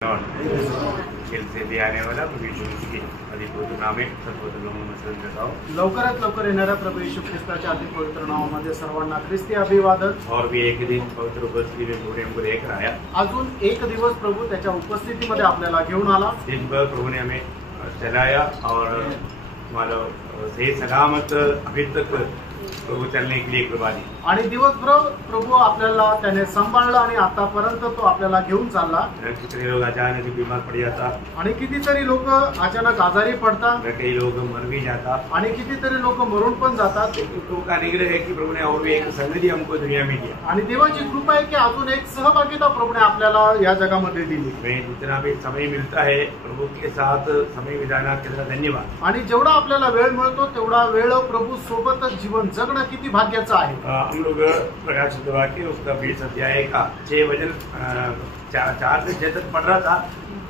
से आने वाला लवकरात लवकर येणाऱ्या प्रभू येशू ख्रिस्ताच्या अति पवित्र नावामध्ये सर्वांना ख्रिस्ती अभिवादन। और भी एक दिन पवित्र उपस्थिति में प्रभु ने हमको लेकर आया। अजून एक दिवस प्रभु त्याच्या उपस्थितीमध्ये आपल्याला घेऊन आला। दिन भर प्रभु ने हमें चलाया और हमारा सही सलामत अभी तक प्रभु चलने के लिए कृपा दी। आणि दिवसभर प्रभु आपल्याला त्याने सांभाळला आणि आतापर्यंत तो आपल्याला घेऊन चालला। कितने लोग अचानक बीमार पड़ जाता आणि कितीतरी लोक अचानक आजारी पडतात, कई लोग मर भी जाता आणि कितीतरी लोक मरून पण जातात। प्रभु का अनुग्रह है कि प्रभु ने और भी एक संगति हमको दुनिया में दिया आणि देवाची कृपा आहे की अजून एक सहभागिता प्रभुने आपल्याला या जगामध्ये दिली। जितना भी समय मिलता है प्रभु के साथ समय बिताना कितना धन्यवाद। आणि जेवढा आपल्याला वेळ मिळतो तेवढा वेळ प्रभु सोबतच जीवन जगणं किती भाग्याचं आहे। हम लोग प्रकाश वाक्य उसका 20 अध्याय का 6 वचन 4 से 6 तक पढ़ रहा था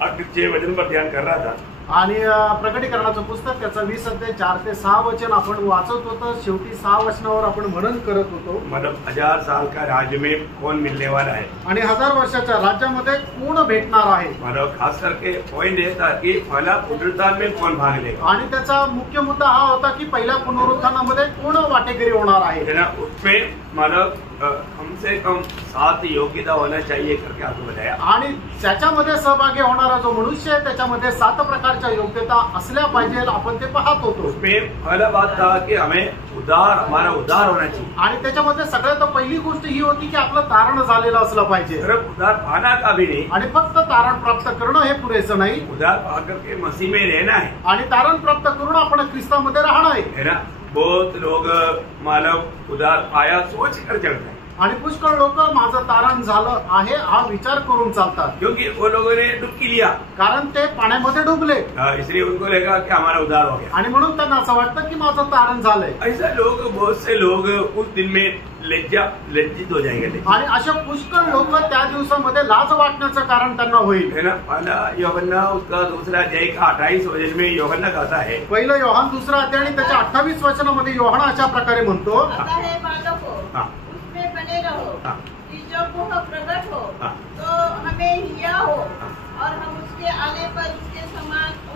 और 6 वचन पर ध्यान कर रहा था। आणि प्रकटीकरणाचं पुस्तक त्याचा 20 अध्याय 4 ते 6 वचन आपण वाचत होतो। शेवटी 6 वचनावर आपण मनन करत होतो। मतलब 1000 साल का राज्य में कौन मिलने वाला है आणि 1000 वर्षाच्या राज्यामध्ये कोण भेटणार आहे। मतलब खास करके पॉइंट ये था कि पहला पुनरुत्थान में कौन भाग लेगा। आणि त्याचा मुख्य मुद्दा हा होता की पहिल्या पुनरुत्थानामध्ये कोण वाटेकरी होणार आहे ना। उसमें मतलब कम से कम 7 योग्यता होना चाहिए करके आपको बताया। आणि त्याच्यामध्ये सहभागी होणारा जो मनुष्य आहे त्याच्यामध्ये 7 प्रकारच्या योग्यता असल्या पाहिजे आपण ते पाहत होतो। उसमें पहला बात था कि हमें हमारा उद्धार होना चाहिए। आणि त्याच्यामध्ये सगळ्यात पहिली गोष्ट ही होती की आपलं तारण झालेलं असलं पाहिजे। सिर्फ उद्धार पाना का भी नहीं आणि फक्त तारण प्राप्त करणं हे पुरेसं नाही, उद्धार पाकर के मसीह में रहना है। आणि तारण प्राप्त करून आपण ख्रिस्तामध्ये राहणं है ना। बहुत लोग मानव उद्धार पाया सोच कर चलते हैं आणि पुष्कळ लोक माझं तारण झालं आहे हा विचार करून चालतात, क्योंकि वो लोगों ने डुबकी लिया, कारण ते पाण्यामध्ये डुबले। इसलिए उनको लगा कि हमारा उद्धार हो गया। आणि म्हणून त्यांना असं वाटतं की माझं तारण झालंय। ऐसा लोग बहुत से लोग उस दिन में लज्जित हो जाएंगे। आणि अशा पुष्कळ लोक त्या दिवसामध्ये लाज वाटण्याचं कारण त्यांना होईल। है ना। पहला यूहन्ना उसका दूसरा अध्याय का 28 वचन में यूहन्ना कहता है। पहिलं योहान दुसरा अध्याय आणि त्याच्या 28 वचनामध्ये योहान अशा प्रकारे म्हणतो, बने रहो, चीजों को प्रकट हो तो हमें हिया हो और हम उसके आने पर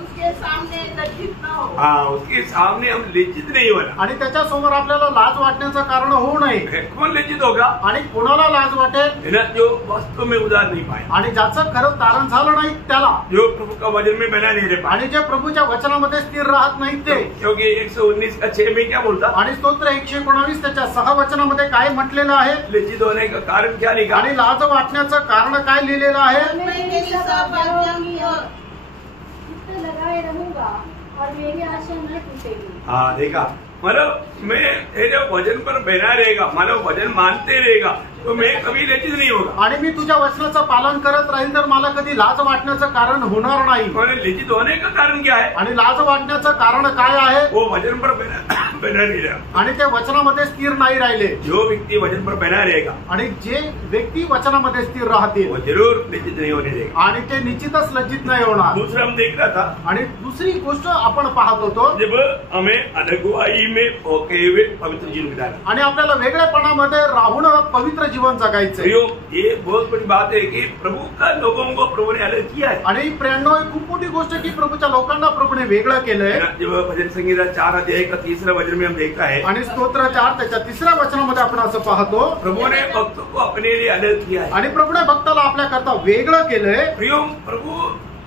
उसके सामने लज्जित न हो। उसके सामने हम लज्जित नहीं होना। आणि त्याच्या समोर आपल्याला लाज वाटण्याचं कारण होऊ नये। कौन लज्जित होगा? आणि कोणाला लाज वाटेल? जो वास्तव में उद्धार नहीं पाया, आणि ज्याचं खरं तारण झालं नाही त्याला, जो प्रभु का वचन में बना नहीं रहे, आणि जे प्रभूच्या वचनामध्ये स्थिर राहत नाही ते। क्योंकि 119 का 6 में क्या बोलता? आणि स्तोत्र 119 त्याच्या 6 वचनामध्ये काय म्हटलेलं आहे? लज्जित होने का कारण क्या लिखा? आणि लाज वाटण्याचं कारण काय लिहिलेलं आहे? लगाए रहूंगा और मेरी आशा न टूटेगी। हाँ देखा, मतलब मैं जब वचन पर बना रहेगा, मतलब वचन मानते रहेगा तो मैं कभी लज्जित नहीं होगा। आणि मी तुझ्या वचनाचं पालन करत राहील तर मला कधी लाज वाटण्याचं कारण होणार नाही। लज्जित होने का कारण क्या है? आणि लाज वाटण्याचं कारण काय आहे? वो वचन पर बना नहीं रहा, आणि ते वचनामध्ये स्थिर नाही राहिले। जो व्यक्ति वचन पर बना रहेगा, आणि जे व्यक्ती वचनामध्ये स्थिर राहतील वो जरूर लज्जित नहीं होने देगा, आणि ते निश्चितच लज्जित नाही होणार। दूसरा हम देख रहा था, आणि दुसरी गोष्ट आपण पाहत होतो, जब हमें अगुवाई में होके हुए पवित्र जीवन बिताना, आणि आपल्याला वेगळेपणामध्ये राहून पवित्र जीवन जगायचं। ये बहुत बड़ी बात है कि प्रभु का लोगों को प्रभु ने अलग किया है। आणि प्रेरणा खूप मोठी गोष्ट की प्रभूच्या लोकांना प्रभूने वेगळं केलंय। जब भजन संगीता 4 अध्याय का 3रा वचन में हम देखता है, आणि स्तोत्र 4 त्याच्या 3ऱ्या वचनामध्ये आपण असं पाहतो, प्रभु ने भक्तों को अपने लिए अलग किया है। आणि प्रभूने भक्ताला आपल्या करता वेगळं केलंय। प्रभु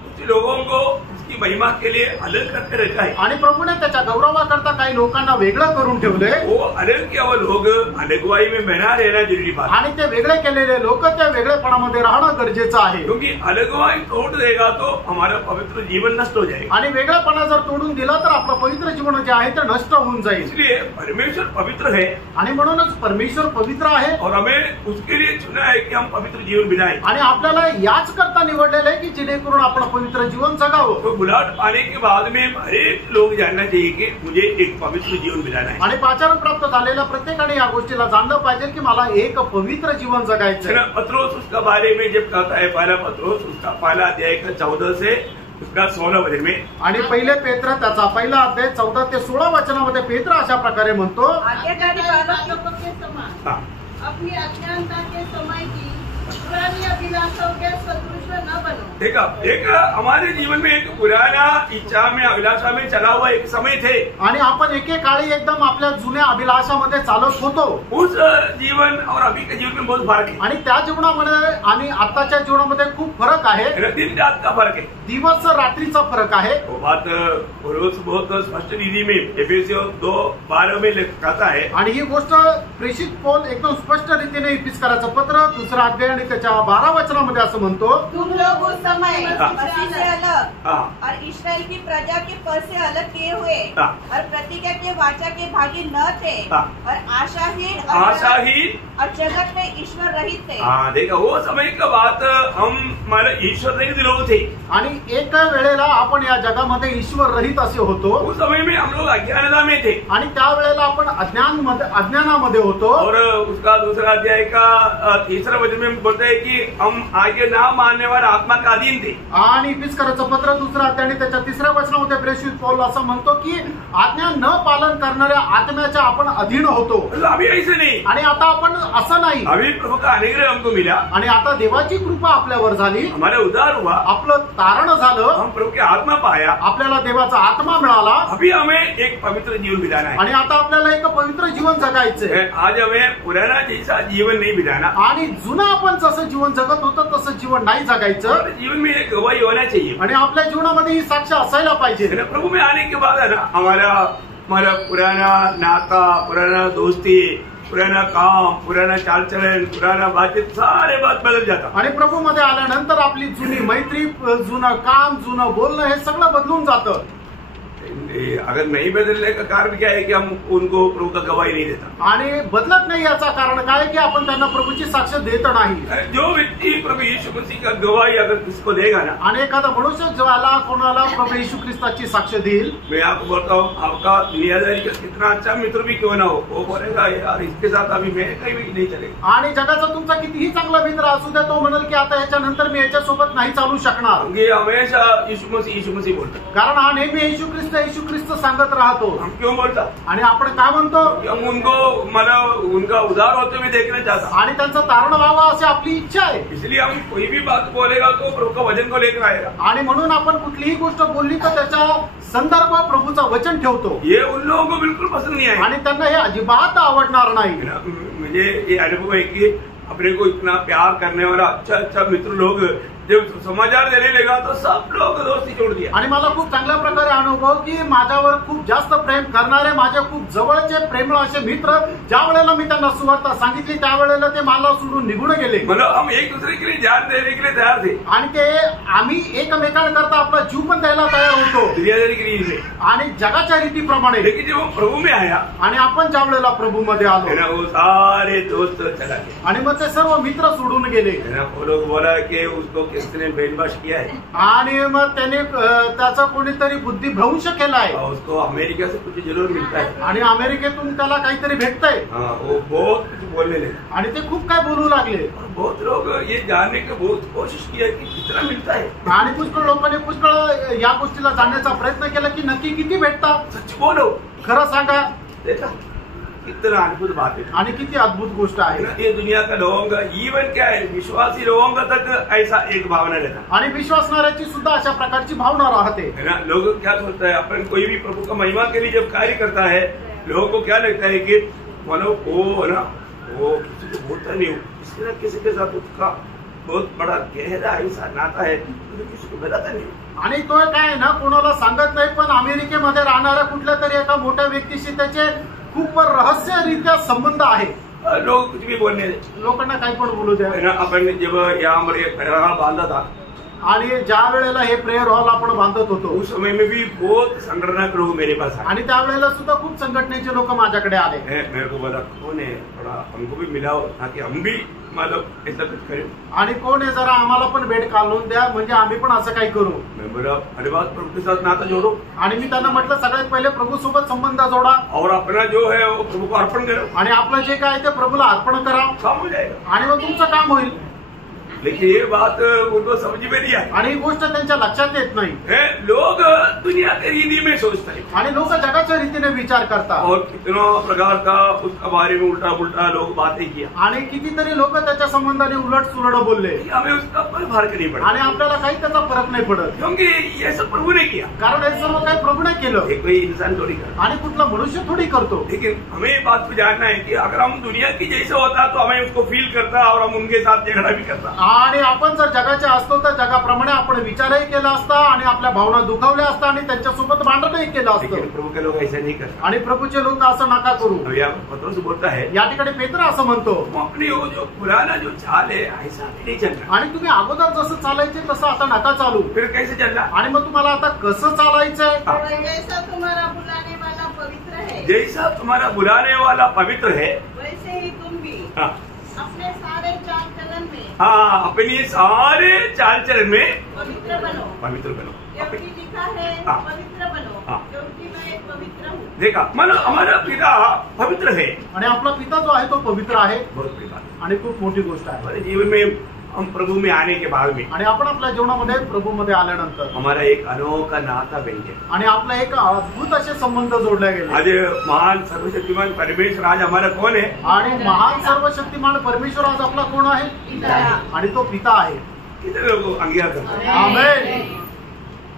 कुछ लोगों को उसकी महिमा के लिए अलग करके रखा है, आणि प्रभूने त्याच्या गौरवाकरता काही लोकांना वेगळं करून ठेवलंय। वो अलग किया हुआ लोग अगुवाई में बना रहना जरूरी बात, आणि ते वेगळे केलेले लोक त्या वेगळेपणामध्ये राहणं गरजेचं आहे। क्योंकि अगुवाई तोड़ देगा तो हमारा पवित्र जीवन नष्ट हो जाएगा। आणि वेगळेपणा जर तोडून दिला तर आपलं पवित्र जीवन जे आहे ते नष्ट होऊन जाईल। इसलिए परमेश्वर पवित्र है, आणि म्हणूनच परमेश्वर पवित्र आहे, और हमें उसके लिए चुना है कि हम पवित्र जीवन बिताएं। आणि आपल्याला याच करता निवडलेलं आहे की जेणेकरून आपण पवित्र जीवन जगावं। तो बुलाहट पाने के बाद में हर एक लोग जानना चाहिए कि मुझे एक पवित्र जीवन बिताना है। आणि पाचारण प्राप्त झालेल्या प्रत्येकाने या गोष्टीला जाणलं पाहिजे की मला एक पवित्र जीवन जगायचं आहे। पत्रोस उसका बारे में जब कहता है, पहला पत्रोस उसका पहला अध्याय का 14 से उसका 16 वचन में, आणि पहिले पेत्र त्याचा पहिला अध्याय 14 ते 16 वचनामध्ये पेत्र अशा प्रकारे म्हणतो, आज्ञाकारी बालकों के समान अपनी अज्ञानता के समय की पुरानी अभिलाषाओं के सदृश न बनो। देखा एक हमारे जीवन में एक पुराना इच्छा में अभिलाषा में चला हुआ एक समय थे आणि आपण एकेकाळी एकदम आपल्या जुन्या अभिलाषामध्ये चालत होतो. उस जीवन और अभी के जीवन में बहुत फर्क है आणि त्या जीवनामध्ये आणि आताच्या जीवनामध्ये खूप फरक आहे. दिन रात का फर्क है दिवस रात्रीचा फरक आहे. वो बात पौलुस बहुत स्पष्ट रीति में एफेसियों 2:12 में कहता है. आणि ही गोष्ट प्रेषित पौल एकदम स्पष्ट रीतीने इफिसकराचं पत्र 2 अध्याय आणि त्याच्या 12 वचनामध्ये असं म्हणतो, तुम लोग उस समय मसीह से अलग हाँ. और इस्राएल की प्रजा के पद से अलग किए हुए हाँ. और प्रतिज्ञा के वाचा के भागी न थे हाँ. और आशाहीन और जगत में ईश्वर रहित थे. हाँ देखा वो समय का बात हम हमारे ईश्वर रहित लोग थे आणि एका वेळेला आपण या जगामध्ये ईश्वर रहित असे होतो. उस समय में हम लोग अज्ञानता में थे आणि त्यावेळेला आपण अज्ञानामध्ये होतो. और उसका दूसरा अध्याय का तीसरा वचन में बोलते हैं कि हम आगे ना मानने वाले आत्मा का अधीन थे. आणि इफिसकराचं पत्र 2 अध्याय आणि त्याच्या 3 वचनामध्ये प्रेषित पौल असं म्हणतो की आज्ञा न पालन करणाऱ्या आत्म्याच्या आपण अधीन होतो. अभी ऐसे नहीं. आणि आता आपण असं नाही. अभी प्रभु का अनुग्रह हमको मिला. आणि आता देवाची कृपा आपल्यावर झाली. हमारे उद्धार हुआ. आपलं तारण झालं. हम प्रभु की आत्मा पाया. आपल्याला देवाचा आत्मा मिळाला. अभी हमें एक पवित्र जीवन बिताना है. आणि आता आपल्याला एक पवित्र जीवन जगायचंय. आज हमें पुराना जैसा जीवन नहीं बिताना. आणि जुनं आपण जसं जीवन जगत होतं तसं जीवन नाही जगायचं. जीवन में एक गवाही होना चाहिए. आणि आपल्या जीवनामध्ये ही साक्ष असायला पाहिजे. प्रभु में आने के बाद है ना हमारा पुराना नाता, पुराना दोस्ती, पुराना काम, पुराना चाल चलन, पुराना बातचीत सारे बात बदल जाता. आणि प्रभू मध्ये आल्यानंतर आपली जुनी मैत्री, जुनं काम, जुनं बोलणं हे सगळं बदलून जातं. अगर नहीं बदलने का कारण क्या है कि हम उनको प्रभु का गवाही नहीं देता. आणि बदलत नाही याचा कारण काय की आपण त्यांना प्रभूची साक्ष देत नाही. जो व्यक्ति प्रभु यीशु मसीह का गवाही अगर किसको देगा ना, आणि एखादा मनुष्य ज्याला कोणाला प्रभू येशू ख्रिस्ताची साक्ष देईल, मैं आपको बोलता हूँ आपका दुनियादारी का कितना अच्छा मित्र भी क्यों ना हो, वो बोलेगा यार इसके साथ अभी मैं कहीं भी नहीं चलेगा. आणि जगाचा तुमचा कितीही चांगला मित्र असू द्या, तो म्हणेल की आता याच्यानंतर मी याच्यासोबत नाही चालू शकणार. ये हमेशा यीशु मसीह बोलता. कारण हा नेहमी येशू ख्रिस्त सांगत राहतो. हम क्यों बोलता. आणि आपण काय म्हणतो, हम उनको मतलब उनका उद्धार होते हुए देखना चाहता. आणि त्यांचं तारण व्हावं अशी आपली इच्छा आहे. इसलिए हम कोई भी बात बोलेगा तो प्रभु का वचन को लेकर आएगा. आणि म्हणून आपण कुठलीही गोष्ट बोलली तर त्याच्या संदर्भ प्रभूचं वचन ठेवतो. ये उन लोगों को बिल्कुल पसंद नहीं आएगा. आणि त्यांना हे अजिबात आवडणार नाही. मुझे ये अनुभव है कि अपने को इतना प्यार करने वाला अच्छा मित्र लोग जब समाचार देने लगा तो सब लोग दोस्ती छोड़ दिया. आणि मला खूप चांगल्या प्रकारे अनुभव की माझ्यावर खूप जास्त प्रेम करणारे माझे खूप जवळचे प्रेमळ असे मित्र ज्या वेळेला मी त्यांना सुवार्ता सांगितली त्यावेळेला ते मला सोडून निघून गेले. मतलब हम एक दूसरे के लिए जान देने के लिए तयार थे. आणि ते आम्ही एकमेकांकरता आपला जीव पण द्यायला तयार होतो दुनियादारी की रीत में आणि जगाच्या रीतीप्रमाणे. लेकिन जब वो प्रभु में आया आणि आपण ज्या वेळेला प्रभू मध्ये आलो वो सारे दोस्त चला गए. आणि मग ते सर्व मित्र सोडून गेले. वो लोग बोला कि उसको किसने ब्रेनवॉश किया है. आणि मग त्याने त्याचा कोणीतरी बुद्धिभ्रंश केलाय. उसको अमेरिका से कुछ जरूर मिलता है. आणि अमेरिकेतून त्याला काहीतरी भेटतंय. वो बहुत कुछ बोलने लगे. आणि ते खूप काय बोलू लागले. बहुत लोग ये जानने की बहुत कोशिश किया कि कितना मिलता है. आणि पुष्कळ लोकांनी पुष्कळ या गोष्टीला जाणण्याचा प्रयत्न केला की नक्की किती भेटतात. सच बोलो, खरं सांगा. देखा कितना अद्भुत बात है. आणि किती अद्भुत गोष्ट आहे. ये दुनिया का लोगों का जीवन क्या है, विश्वासी लोगों का तक ऐसा एक भावना रहता. आणि विश्वासणाऱ्याची सुद्धा अशा प्रकारची भावना राहते. है ना. लोग क्या सोचता है अपन कोई भी प्रभु का महिमा के लिए जब कार्य करता है लोगों को क्या लगता है कि मानो वो ना वो किसी को बोलता नहीं हो, किसी न किसी के साथ उसका बहुत बड़ा गहरा ऐसा नाता है तो किसी को बताता नहीं. आणि तो काय ना कोणाला सांगत नाही, पण अमेरिकेमध्ये राहणाऱ्या कुठल्या तरी एका मोठ्या व्यक्तीशी त्याचे खूप रहस्यरित्या संबंध आहे. लोग कुछ भी बोलने लोकांना काही पण बोलू द्या. अपन जब यहाँ बांधा था आणि ज्या वेळेला हे प्रेयर हॉल आपण बांधत होतो उस समय में भी बहुत संगठना लोग मेरे पास आए. आणि त्यावेळेला सुद्धा खूप संघटनेचे लोक माझ्याकडे आले. मेरे को बोला कौन है, थोड़ा हमको भी मिलाओ ताकि हम भी मतलब ऐसा कुछ करें. आणि कोण आहे जरा आम्हाला पण भेट घालून द्या म्हणजे आम्ही पण असं काही करू. मैं बोला अरे बात प्रभु के साथ नाता जोड़ो. आणि मी त्यांना म्हटलं सगळ्यात पहिले प्रभू सोबत संबंध जोडा और अपना जो है वो प्रभु को अर्पण करो. आणि आपलं जे काय ते प्रभूला अर्पण करा. काम हो जाएगा. आणि मग तुमचं काम होईल. लेकिन ये बात उनको समझ में नहीं आई। आणि ही गोष्ट त्यांच्या लक्षात येत नाही लोग दुनिया के रीति में सोचते हैं आणि लोक जगाच्या रीतीने विचार करतात और कितना प्रकार का उसका बारे में उल्टा पुल्टा लोग बातें किया आणि कितीतरी लोक त्याच्या संबंधाने उलट सुलट बोलले हमें उसका पर फर्क नहीं पड़ा आणि आपल्याला काही त्याचा फरक नाही पडत क्योंकि ये सब प्रभु ने किया। कारण हे सर्व काही प्रभूने केलं ये कोई इंसान थोड़ी कर। आणि कुठला मनुष्य थोडी करतो। लेकिन हमें ये बात को जानना है कि अगर हम दुनिया की जैसे होता तो हमें उसको फील करता और हम उनके साथ झगड़ा भी करता। आणि आपण जर जगाचे असतो तर जगाप्रमाणे आपण विचारही केला असता आणि आपल्या भावना दुखावल्या असता आणि त्यांच्यासोबत भांडणही केलं असतं। प्रभु के लोग ऐसा नहीं करते आणि प्रभूचे लोक असं नका करू। पत्रोस बोलता है या ठिकाणी पेत्र असं म्हणतो अपनी वो जो पुराना जो चाल है ऐसा नहीं चलना। आणि तुम्ही अगोदर जसं चालायचे तसं आता नका चालू। फिर कैसे चलना? आणि मग तुम्हाला आता कसं चालायचंय? जैसा तुम्हारा बुलाने वाला पवित्र है, जैसा तुम्हारा बुलाने वाला पवित्र है वैसे ही तुम भी अपने सारे चाल चलन में अपनी सारे चाल चलन में पवित्र बनो। पवित्र बनो क्योंकि लिखा है पवित्र बनो क्योंकि मैं पवित्र हूँ। देखा मन हमारा पिता पवित्र है आणि आपला पिता जो आहे तो पवित्र आहे। बहुत बड़ी बात है। आणि खूप मोठी गोष्ट आहे। हमारे जीवन में हम प्रभु में आने के बाद में आणि आपण आपल्या जीवनामध्ये प्रभू मध्ये आल्यानंतर हमारा एक अनोखा नाता बन गया आणि आपला एक अद्भुत असे संबंध जोडले गेले। आज महान सर्वशक्तिमान परमेश्वर आज हमारा कौन है? आणि महान सर्वशक्तिमान परमेश्वर आज आपला कोण आहे? आणि तो पिता आहे। कितने लोग अंगीकार करते हैं? आमेन।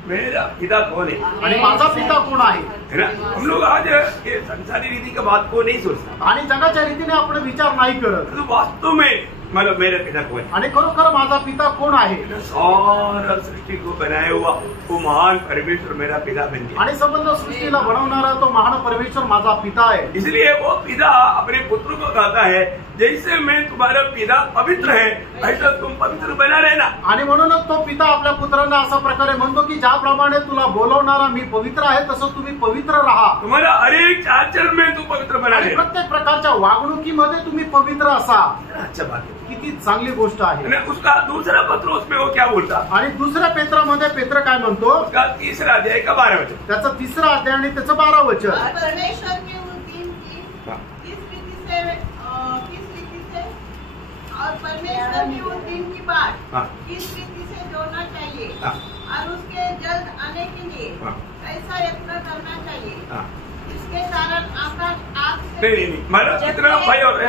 मेरा पिता कौन है? आणि माझा पिता कोण आहे? है ना? हम लोग आज ये संसारी रीति का बात को नहीं सोचता आणि जगाच्या रीतीने आपण विचार नाही करत। तो वास्तव में मतलब मेरा पिता कौन है? आणि खरोखर माझा पिता कोण आहे? सारा सृष्टि को बनाया हुआ वो महान परमेश्वर मेरा पिता बन गया। आणि संबंध सृष्टीला बनवणारा तो महान परमेश्वर माझा पिता आहे। इसलिए वो पिता अपने पुत्र को कहता है जैसे मैं तुम्हारा पिता पवित्र है ऐसा तुम पवित्र बना रहना। आणि म्हणूनच तो पिता आपल्या पुत्रांना अशा प्रकारे म्हणतो की ज्याप्रमाणे तुला बोलवणारा मी पवित्र आहे तसं तुम्ही पवित्र राहा। तुम्हारा हर एक चाल चलन में तू पवित्र बना आणि रहना। प्रत्येक प्रकारच्या वागणुकीमध्ये तुम्ही पवित्र असा। अच्छा बात है। किती चांगली गोष्ट आहे। उसका दूसरा पत्र उसमें वो क्या बोलता? आणि दुसऱ्या पेत्रामध्ये पेत्र काय म्हणतो? उसका तीसरा अध्याय का 12 वचन, त्याचा तिसरा अध्याय आणि त्याचं 12 वचन। और परमेश्वर के उस दिन की किस रीति से और परमेश्वर की उस दिन की बात किस रीति से जोड़ना चाहिए और उसके जल्द आने के लिए कैसा यत्न करना चाहिए। इसके कारण आकाश नहीं मतलब कितना भाई और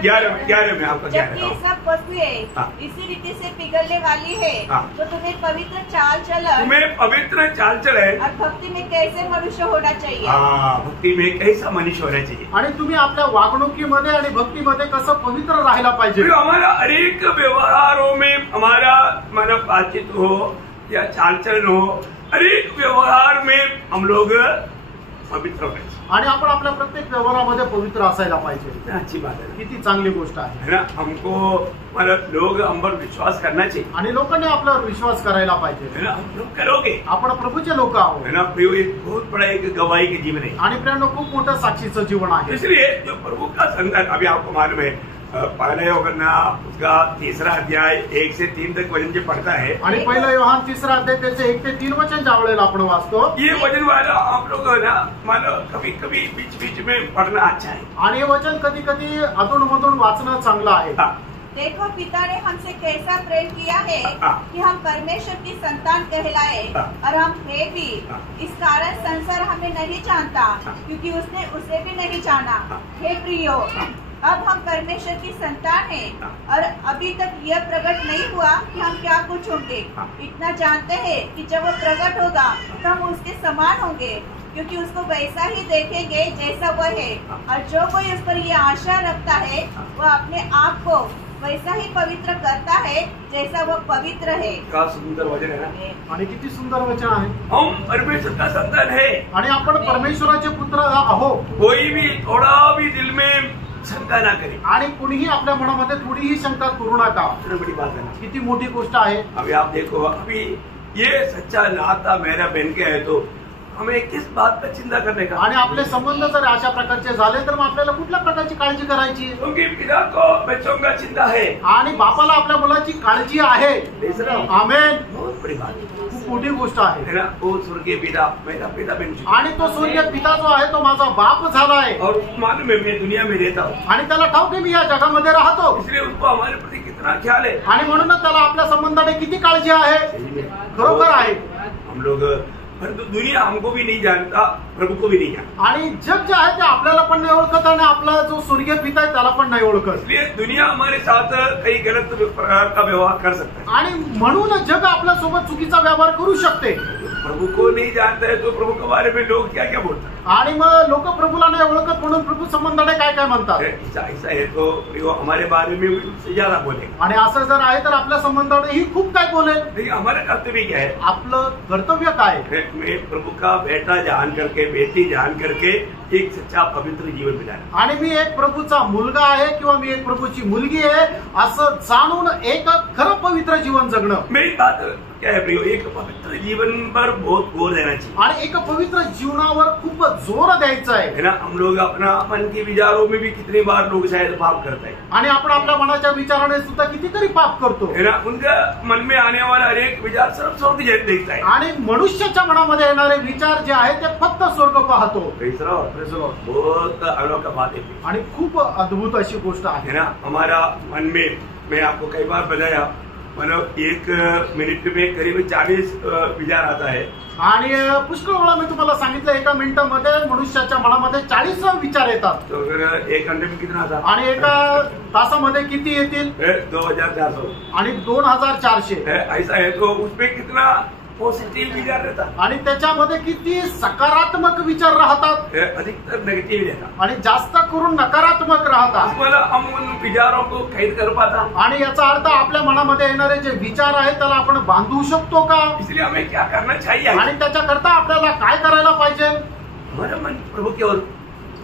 11 में आपका क्या जबकि सब वस्तुएं इसी रीति से पिघलने वाली है तो तुम्हें पवित्र चाल चलन तुम्हें पवित्र चाल चलन और भक्ति में कैसे मनुष्य होना चाहिए। भक्ति में कैसा मनुष्य होना चाहिए आणि तुम्ही आपल्या वागणुकीमध्ये आणि भक्तीमध्ये कसं पवित्र राहायला पाहिजे। हमारा अनेक व्यवहारों में हमारा मतलब बातचीत हो या चाल चलन हो अनेक व्यवहार में हम लोग पवित्र हो आणि आपण आपल्या प्रत्येक व्यवहारामध्ये पवित्र असायला पाहिजे। अच्छी बात है। किती चांगली गोष्ट आहे है ना? हमको मतलब लोग हम पर विश्वास करना चाहिए आणि लोकांनी आपल्यावर विश्वास करायला पाहिजे। है ना? हम लोग करोगे आपण प्रभूचे लोक आहोत है ना? प्रियो एक बहुत बड़ा एक गवाही के जीवन है आणि प्रियांनो खूप मोठं साक्षीचं जीवन आहे। इसलिए जो प्रभु का संतान अभी आपको मालूम है पहले योहन्ना उसका तीसरा अध्याय 1 से 3 तक वचन जो पढ़ता है आणि पहिला योहान तिसरा अध्याय त्याचे 1 ते 3 वचन ज्या वेळेला आपण वाचतो ये वचन वाला आप लोग ना मानो कभी कभी बीच बीच में पढ़ना अच्छा है आणि हे वचन कधी कधी अधून मधून वाचणं चांगलं आहे। देखो पिता ने हमसे कैसा प्रेम किया है कि हम परमेश्वर की संतान कहलाए और हम है भी। इस कारण संसार हमें नहीं जानता क्योंकि उसने उसे भी नहीं जाना। हे प्रियो अब हम परमेश्वर की संतान हैं और अभी तक यह प्रकट नहीं हुआ कि हम क्या कुछ होंगे। इतना जानते हैं कि जब वो प्रकट होगा तो हम उसके समान होंगे क्योंकि उसको वैसा ही देखेंगे जैसा वह है। और जो कोई उस पर ये आशा रखता है वह अपने आप को वैसा ही पवित्र करता है जैसा वह पवित्र है। क्या सुंदर वचन है ना? आणि किती सुंदर वचन आहे। हम परमेश्वर का संतान है आणि आपण परमेश्वराचे पुत्र आहोत। कोई भी थोड़ा भी दिल में शंका ना करे आणि कुणीही आपल्या मनामध्ये थोडीही शंका करू नका। बड़ी बात है ना? किती मोठी गोष्ट आहे। अभी आप देखो अभी ये सच्चा नाता मेरा बन के है तो हमें किस बात पर चिंता करने का। आणि आपले संबंध जर अशा प्रकारचे झाले तर मग आपल्याला कुठल्या प्रकारची काळजी करायची? क्योंकि पिता को बच्चों का चिंता है आणि बापाला आपल्या मुलाची काळजी आहे। आमेन। बहुत बड़ी बात है। खूप मोठी गोष्ट आहे है ना? वो स्वर्गीय पिता मेरा पिता बन चुका आणि तो स्वर्गीय पिता जो आहे तो माझा बाप झाला आहे और उसको मालूम है मैं दुनिया में रहता हूँ आणि त्याला ठाऊक आहे मी या जगामध्ये राहतो। इसलिए उसको हमारे प्रति कितना ख्याल है, आणि म्हणूनच त्याला आपल्या संबंधाने किती काळजी आहे, खरोखर आहे. हम लोग परंतु दुनिया हमको भी नहीं जानता, प्रभु को भी नहीं जानता. आणि जग जे आहे ते आपल्याला पण नाही ओळखत आणि आपला जो स्वर्गीय पिता आहे त्याला पण नाही ओळखत. इसलिए दुनिया हमारे साथ कई गलत प्रकार का व्यवहार कर सकता है. आणि म्हणून जग आपल्या सोबत चुकीचा व्यवहार करू शकते. प्रभु को नहीं जानता है तो प्रभु के बारे में लोग क्या क्या बोलते हैं. आणि मग लोक प्रभूला नाही ओळखत म्हणून प्रभू संबंधाने काय काय म्हणतात. ऐसा है तो वो हमारे बारे में भी उससे ज्यादा बोले. आणि असं जर आहे तर आपल्या संबंधाने ही खूप काय बोलेल. लेकिन हमारा कर्तव्य क्या है, आपलं कर्तव्य काय, मैं प्रभु का बेटा जान करके, बेटी जान करके एक सच्चा पवित्र जीवन बिताना. आणि मी एक प्रभूचा मुलगा आहे किंवा मी एक प्रभूची मुलगी आहे असं जाणून एक खरं पवित्र जीवन जगणं. मेरी बात क्या है प्रियो, एक पवित्र जीवन पर बहुत जोर देना चाहिए. आणि एक पवित्र जीवनावर खूप जोर द्यायचा आहे. है ना. हम लोग अपना मन के विचारों में भी कितनी बार लोग शायद पाप करते हैं. आणि आपण आपल्या मनाच्या विचाराने सुद्धा कितीतरी पाप करतो. है ना. उनका मन में आने वाला हर एक विचार सिर्फ स्वर्ग जैसे देखता है. आणि मनुष्याच्या मनामध्ये येणारे विचार जे आहे ते फक्त स्वर्ग पाहतो. बहुत अनोखा बात है. आणि खूप अद्भुत अशी गोष्ट आहे. है ना. हमारा मन में, मैं आपको कई बार बताया, मतलब 1 मिनट में करीब 40 विचार आता है. आणि पुष्कळ वेळा मी तुम्हाला सांगितलं 1 मिनिटामध्ये मनुष्याच्या मनामध्ये 40 विचार येतात. तो फिर 1 घंटे में कितना आता. आणि एका तासामध्ये किती येतील, 2400. आणि 2400. ऐसा है तो उसमें कितना पॉझिटिव्ह विचार रहता. आणि त्याच्यामध्ये किती सकारात्मक विचार राहतात, अधिकतर नेगेटिव्ह रहता. आणि जास्त करून नकारात्मक राहतात. मतलब हम उन विचारों को कैद कर पाता. आणि याचा अर्थ आपल्या मनामध्ये येणारे जे विचार आहेत त्याला आपण बांधू शकतो का. इसलिए हमें क्या करना चाहिए, आणि त्याच्याकरता आपल्याला काय करायला पाहिजे. हमारा मन प्रभु की ओर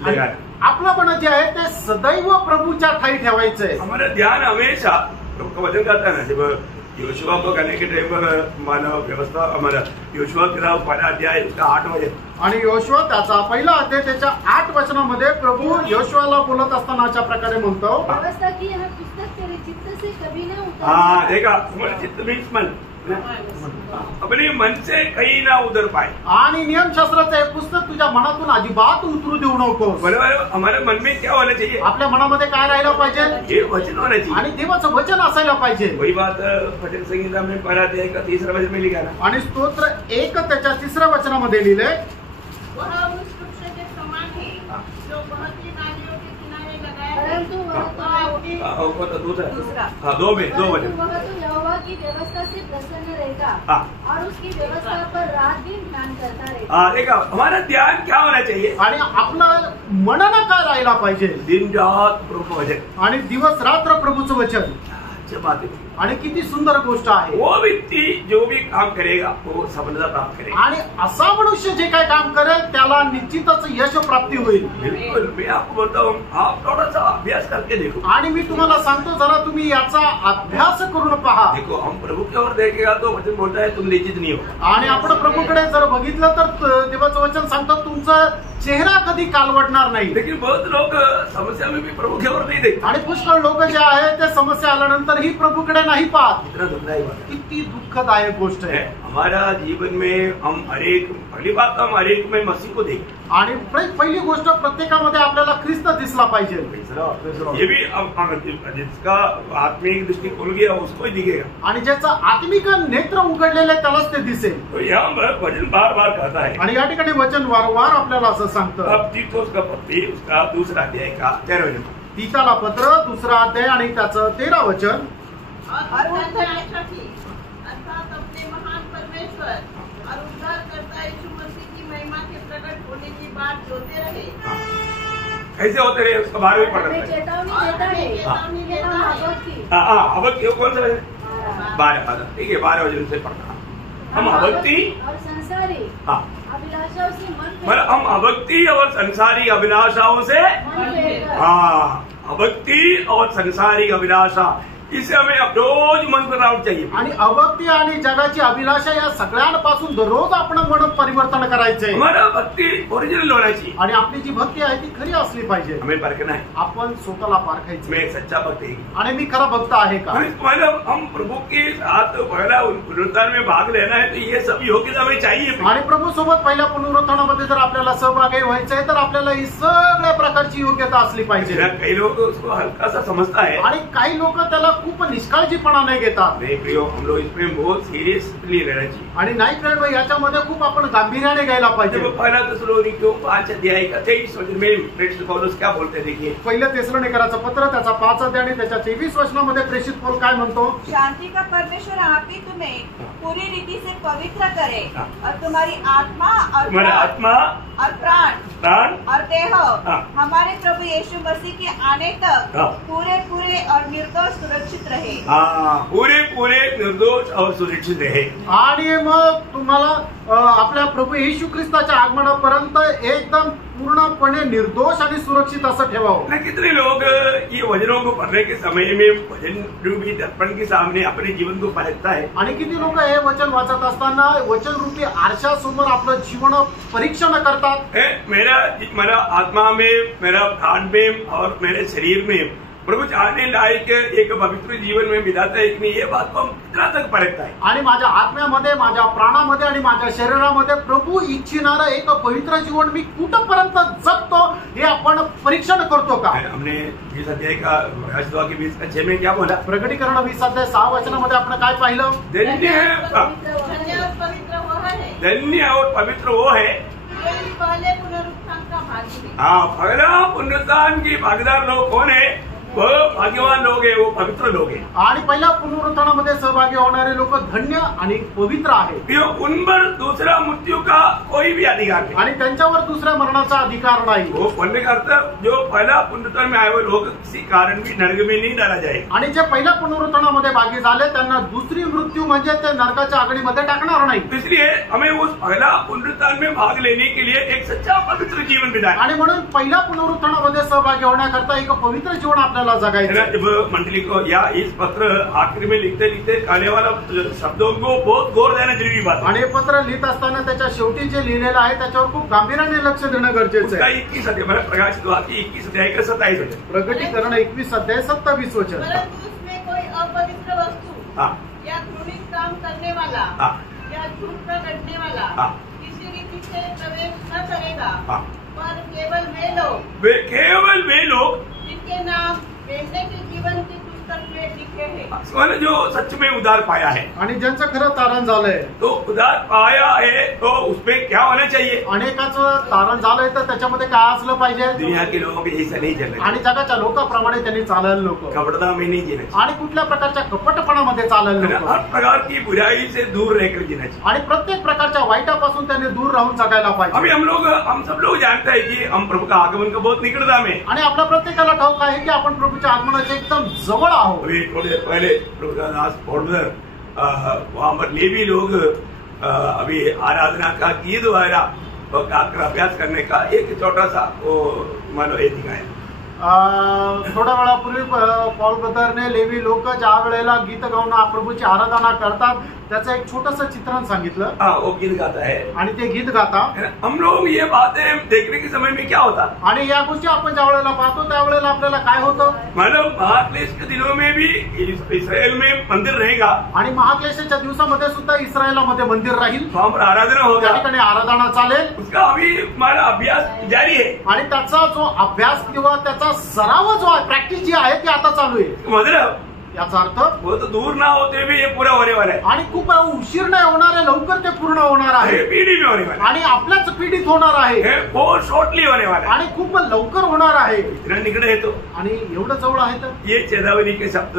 लगाना. आपलं मन जे आहे ते सदैव प्रभूच्या ठाई ठेवायचंय. हमारा ध्यान हमेशा प्रभु का वचन करता है ना. जब योशुआ को करने के टाइम पर मानव व्यवस्था, हमारा योशुआ के पहला अध्याय उसका 8 वचन. आणि योशुआ त्याचा पहिला अध्याय त्याच्या 8 वचनामध्ये प्रभू योशुआला बोलत असताना अशा प्रकारे म्हणतो, व्यवस्था की यह पुस्तक तेरे चित्त से कभी न उतर. हाँ देखा, चित्त मीन्स मन. अपने मन से कहीं ना उधर पाए. आणि नियमशास्त्राचं हे पुस्तक तुझ्या मनातून अजिबात उतरू देऊ नको. बरोबर. हमारे मन में क्या होना चाहिए, आपल्या मनामध्ये काय राहायला पाहिजे, ये वचन होना चाहिए. आणि देवाचं वचन असायला पाहिजे. वही बात भजन संगीता में पढ़ा अध्याय का 3रा वचन में लिखा ना. आणि स्तोत्र 1 त्याच्या 3ऱ्या वचनामध्ये लिहिले, वह उस वृक्ष के समान है जो बहुत ही नालियों के किनारे लगाया है. परंतु वह तो दूसरा. हाँ 2 में 2 वचन. वह तो यहोवा की व्यवस्था से प्रसन्न रहेगा हाँ. और उसकी व्यवस्था पर रात दिन ध्यान करता रहेगा. हाँ देखा, हमारा ध्यान क्या होना चाहिए, आणि आपलं मनानं काय राहायला पाहिजे, दिन रात प्रभु का वचन. आणि दिवस रात्र प्रभूचं वचन. अच्छी बात है. आणि किती सुंदर गोष्ट आहे. वो व्यक्ति जो भी काम करेगा वो सफलता प्राप्त करेगा. आणि असा मनुष्य जे काय काम करेल त्याला निश्चितच यश प्राप्ती होईल. बिल्कुल. मैं आपको बोलता हूँ, आप थोड़ा सा अभ्यास करके देखो. आणि मी तुम्हाला सांगतो जरा तुम्ही याचा अभ्यास करून पहा. देखो, हम प्रभु की ओर देखेगा तो वचन बोलता है तुम निश्चित नहीं हो. आणि आपण प्रभूकडे जर बघितलं तर देवाचं वचन सांगतं तुमचा चेहरा कधी कालवडणार नाही. लेकिन बहुत लोग समस्या में भी प्रभु की ओर नहीं देखते. आणि पुष्कळ लोक जे आहेत ते समस्या आल्यानंतर ही प्रभूकडे नाही पाहत. इतना दुखदायी बात है. किती दुःखदायक गोष्ट आहे. हमारा जीवन में हम पहली बात हम हरेक में मसीह को देखें. आणि पहिली गोष्ट प्रत्येकामध्ये आपल्याला ख्रिस्त दिसला पाहिजे. ये भी जिसका आत्मिक दृष्टि खुल गया उसको ही दिखेगा. आणि ज्याचं आत्मिक नेत्र उघडलेले त्यालाच ते दिसेल. तो यहाँ वचन बार बार कहता है. आणि या ठिकाणी वचन वारंवार आपल्याला असं सांगतं. अब तीतोस का पत्री उसका 2रा अध्याय का 13 वचन. तीताला पत्र 2रा अध्याय आणि त्याचं 13 वचन. और न्यायासाठी अर्थात अपने महान परमेश्वर और उद्धारकर्ता यीशु मसीह की महिमा के प्रकट होने की बात जोते रहे. कैसे होते रहे उसका 12वीं पढ़ हमें रहे. चेतावनी देता है. चेतावनी देता है. भागवत की हाँ अब क्यों कौन सा वचन, 12. ठीक है, 12 वचन से पढ़ना. हम अभक्ति और संसारी हाँ अभिलाषाओं से मन मतलब हम अभक्ति और संसारी अभिलाषाओं से, हाँ अभक्ति और संसारी अभिलाषा, इसे हमें रोज मन बनाना चाहिए. आणि अभक्ती आणि जगाची अभिलाषा या सगळ्यांपासून दररोज आपण मन परिवर्तन करायचंय. हमारा भक्ति ओरिजिनल होना चाहिए. आणि आपली जी भक्ती आहे ती खरी असली पाहिजे. हमें परखना है, आपण स्वतःला पारखायचं. मैं एक सच्चा भक्त है आणि मी खरा भक्त आहे का. मतलब हम प्रभु के साथ पहला पुनरुत्थान में भाग लेना है तो ये सब योग्यता हमें चाहिए. आणि प्रभू सोबत पहिल्या पुनरुत्थानामध्ये जर आपल्याला सहभागी व्हायचंय तर आपल्याला ही सगळ्या प्रकारची योग्यता असली पाहिजे. काही लोक उसको हलका सा समजता है आणि काही लोक त्याला खूप निष्काळजीपणाने घेतात. नहीं प्रियो, हम लोग इसमें बहुत सीरियसली रहना चाहिए. आणि नाही फ्रेंड, याच्यामध्ये खूप आपण गांभीर्याने घ्यायला पाहिजे. जब पहला थिस्सलुनीकियों 5 अध्याय का 23 वचन में प्रेषित पौलुस क्या बोलते हैं, देखिए. पहिलं थिस्सलुनीकराचं पत्र त्याचा 5 अध्याय आणि त्याच्या 23 वचनामध्ये प्रेषित पौल काय म्हणतो. शांति का परमेश्वर आप ही तुम्हें पूरी रीति से पवित्र करे हाँ। और तुम्हारी आत्मा और तुम्हारा आत्मा और प्राण प्राण और देह हाँ। हमारे प्रभु यीशु मसीह के आने तक हाँ। पूरे पूरे और निर्दोष सुरक्षित रहे. पूरे पूरे निर्दोष और सुरक्षित रहे. आणि मग तुम्हाला आपल्या प्रभू येशू ख्रिस्ताच्या आगमनापर्यंत एकदम पूर्णपणे निर्दोष आणि सुरक्षित असं ठेवावं. ना कितने लोग ये वचनों को पढ़ने के समय में वचन रूपी दर्पण के सामने अपने जीवन को परखता है. आणि किती लोक हे वचन वाचत असताना वचन रूपी आरशासमोर आपलं जीवन परीक्षण करतात. मेरा आत्मा में, मेरा प्राण में और मेरे शरीर में प्रभु चाहने लायक एक पवित्र जीवन में बिताता है कि नहीं, ये बात को हम कितना तक परखता है. आणि माझ्या आत्म्यामध्ये, माझ्या प्राणामध्ये आणि माझ्या शरीरामध्ये प्रभू इच्छिणारं एक पवित्र जीवन मी कुठपर्यंत जगतो हे आपण परीक्षण करतो का. हमने 20 अध्याय का 20 में क्या बोला. प्रकटीकरण 20 अध्याय 6 वचनामध्ये आपण काय पाहिलं. धन्य धन्य और पवित्र वो है पहले पुनरुत्थान का भागी. पहला पुनरुत्थान की भागीदार लोग कौन है. वो भाग्यवान लोग है, वो पवित्र लोग है. आणि पहिल्या पुनरुत्थानामध्ये सहभागी होणारे लोक धन्य आणि पवित्र आहेत. उन पर दूसरा मृत्यू का कोई भी अधिकार नहीं. आणि त्यांच्यावर दुसऱ्या मरणाचा अधिकार नाही. वो बोलने का अर्थ जो पहला पुनरुत्थान में आए हुए लोग किसी कारण भी नरक में नहीं डाला जाए. आणि जे पहिल्या पुनरुत्थानामध्ये भागी झाले त्यांना दुसरी मृत्यू म्हणजे ते नरकाच्या आगडीमध्ये टाकणार नाही. इसलिए हमें उस पहला पुनरुत्थान में भाग लेने के लिए एक सच्चा पवित्र जीवन बिताना. आणि म्हणून पहिल्या पुनरुत्थानामध्ये सहभागी होण्याकरता एक पवित्र जीवन आपल्याला जगायचं. जब मंडली को या इस पत्र आखिर में लिखते लिखते कहने वाला शब्दों को बहुत गौर देना जरूरी बात है. आणि हे पत्र लिहित असताना त्याच्या शेवटी जे लिहिलेलं आहे त्याच्यावर खूप गांभीर्याने लक्ष देणं गरजेचं आहे. 21 अध्याय प्रकाशित वाक्य 21 अध्याय का 27 वचन. प्रकटीकरण 21 अध्याय 27 वचन. परंतु उसमें कोई अपवित्र वस्तु या घृणित काम करने वाला या झूठ पर लड़ने वाला किसी रीति से प्रवेश न करेगा, पर केवल वे लोग जिनके नाम बेचने के जीवन की पुस्तक में लिखे हैं. जो सच में उद्धार पाया है आणि ज्यांचं खरं तारण झालंय, तो उद्धार पाया है तो उसमें क्या होना चाहिए. अनेकाचं तारण झालंय तर त्याच्यामध्ये काय असलं पाहिजे. दुनिया के लोगों के जैसा नहीं चलना. आणि जगाच्या लोकांप्रमाणे त्यांनी चालायला नको. कपटता में नहीं जीना चाहिए. आणि कुठल्या प्रकारच्या कपटपणामध्ये चालायला नको. हर प्रकार की बुराई से दूर रहकर जीना चाहिए. आणि प्रत्येक प्रकारच्या वाईटापासून त्यांनी दूर राहून जगायला पाहिजे. अभी हम सब लोग जानते हैं कि हम प्रभु का आगमन का बहुत निकटता में. आणि आपल्या प्रत्येकाला ठाऊक आहे की आपण प्रभूच्या आगमनाच्या एकदम जवळ आहोत. अभी थोड़ी देर पहले वहां पर लेवी लोग अभी आराधना का गीत वगैरह का अभ्यास करने का एक छोटा सा वो मानो ये दिखाया. थोड्या वेळापूर्वी पॉल ब्रदरने लेवी लोक ज्या वेळेला गीत गाऊन प्रभूची आराधना करतात त्याचं एक छोटस चित्रण सांगितलं. वो गीत गाता है आणि ते गीत गाता. हम लोग ये बातें देखने के समय में क्या होता. आणि या गोष्टी आपण ज्या वेळेला पाहतो त्यावेळेला आपल्याला काय होतं. मतलब महाक्लेश के दिनों में भी इसराइल में मंदिर रहेगा. आणि महाक्लेशाच्या दिवसामध्ये सुद्धा इस्रायलामध्ये मंदिर राहील. वहां पर आराधना होगा. त्या ठिकाणी आराधना चालेल. उसका अभी हमारा अभ्यास जारी है. आणि त्याचा जो अभ्यास किंवा त्याचा सराव जो आहे, प्रॅक्टिस जी आहे ती आता चालू आहे. मतलब याचा अर्थ वो तो दूर ना होते भी ये पूरा होने वाला है. आणि खूप उशीर नाही होणार आहे, लवकर ते पूर्ण होणार आहे. पीढ़ी में होने वाला आणि आपल्याच पिढीत होणार आहे. है. बहुत शॉर्टली होने वाला है. आणि खूप लवकर होणार आहे. इतना निकट है तो. आणि एवढं जवळ आहे तर ये चेतावनी के शब्द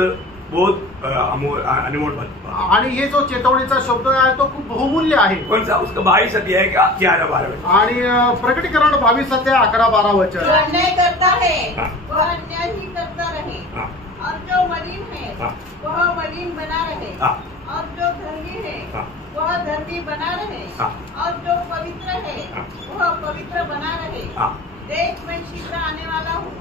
बहुत अनमोल बात. आणि हे जो चेतवणीचा शब्द आहे तो खूप बहुमूल्य आहे. कौन सा उसका 22 अध्याय का 11-12 आणि प्रकटीकरण 22 अध्याय 11-12 वचन. जो अन्याय करता है वह अन्याय ही करता रहे, और जो मलिन है वह मलिन बना रहे, और जो धर्मी है वह धर्मी बना रहे, और जो पवित्र है वह पवित्र बना रहे. देख मैं शीघ्र आने वाला हूँ,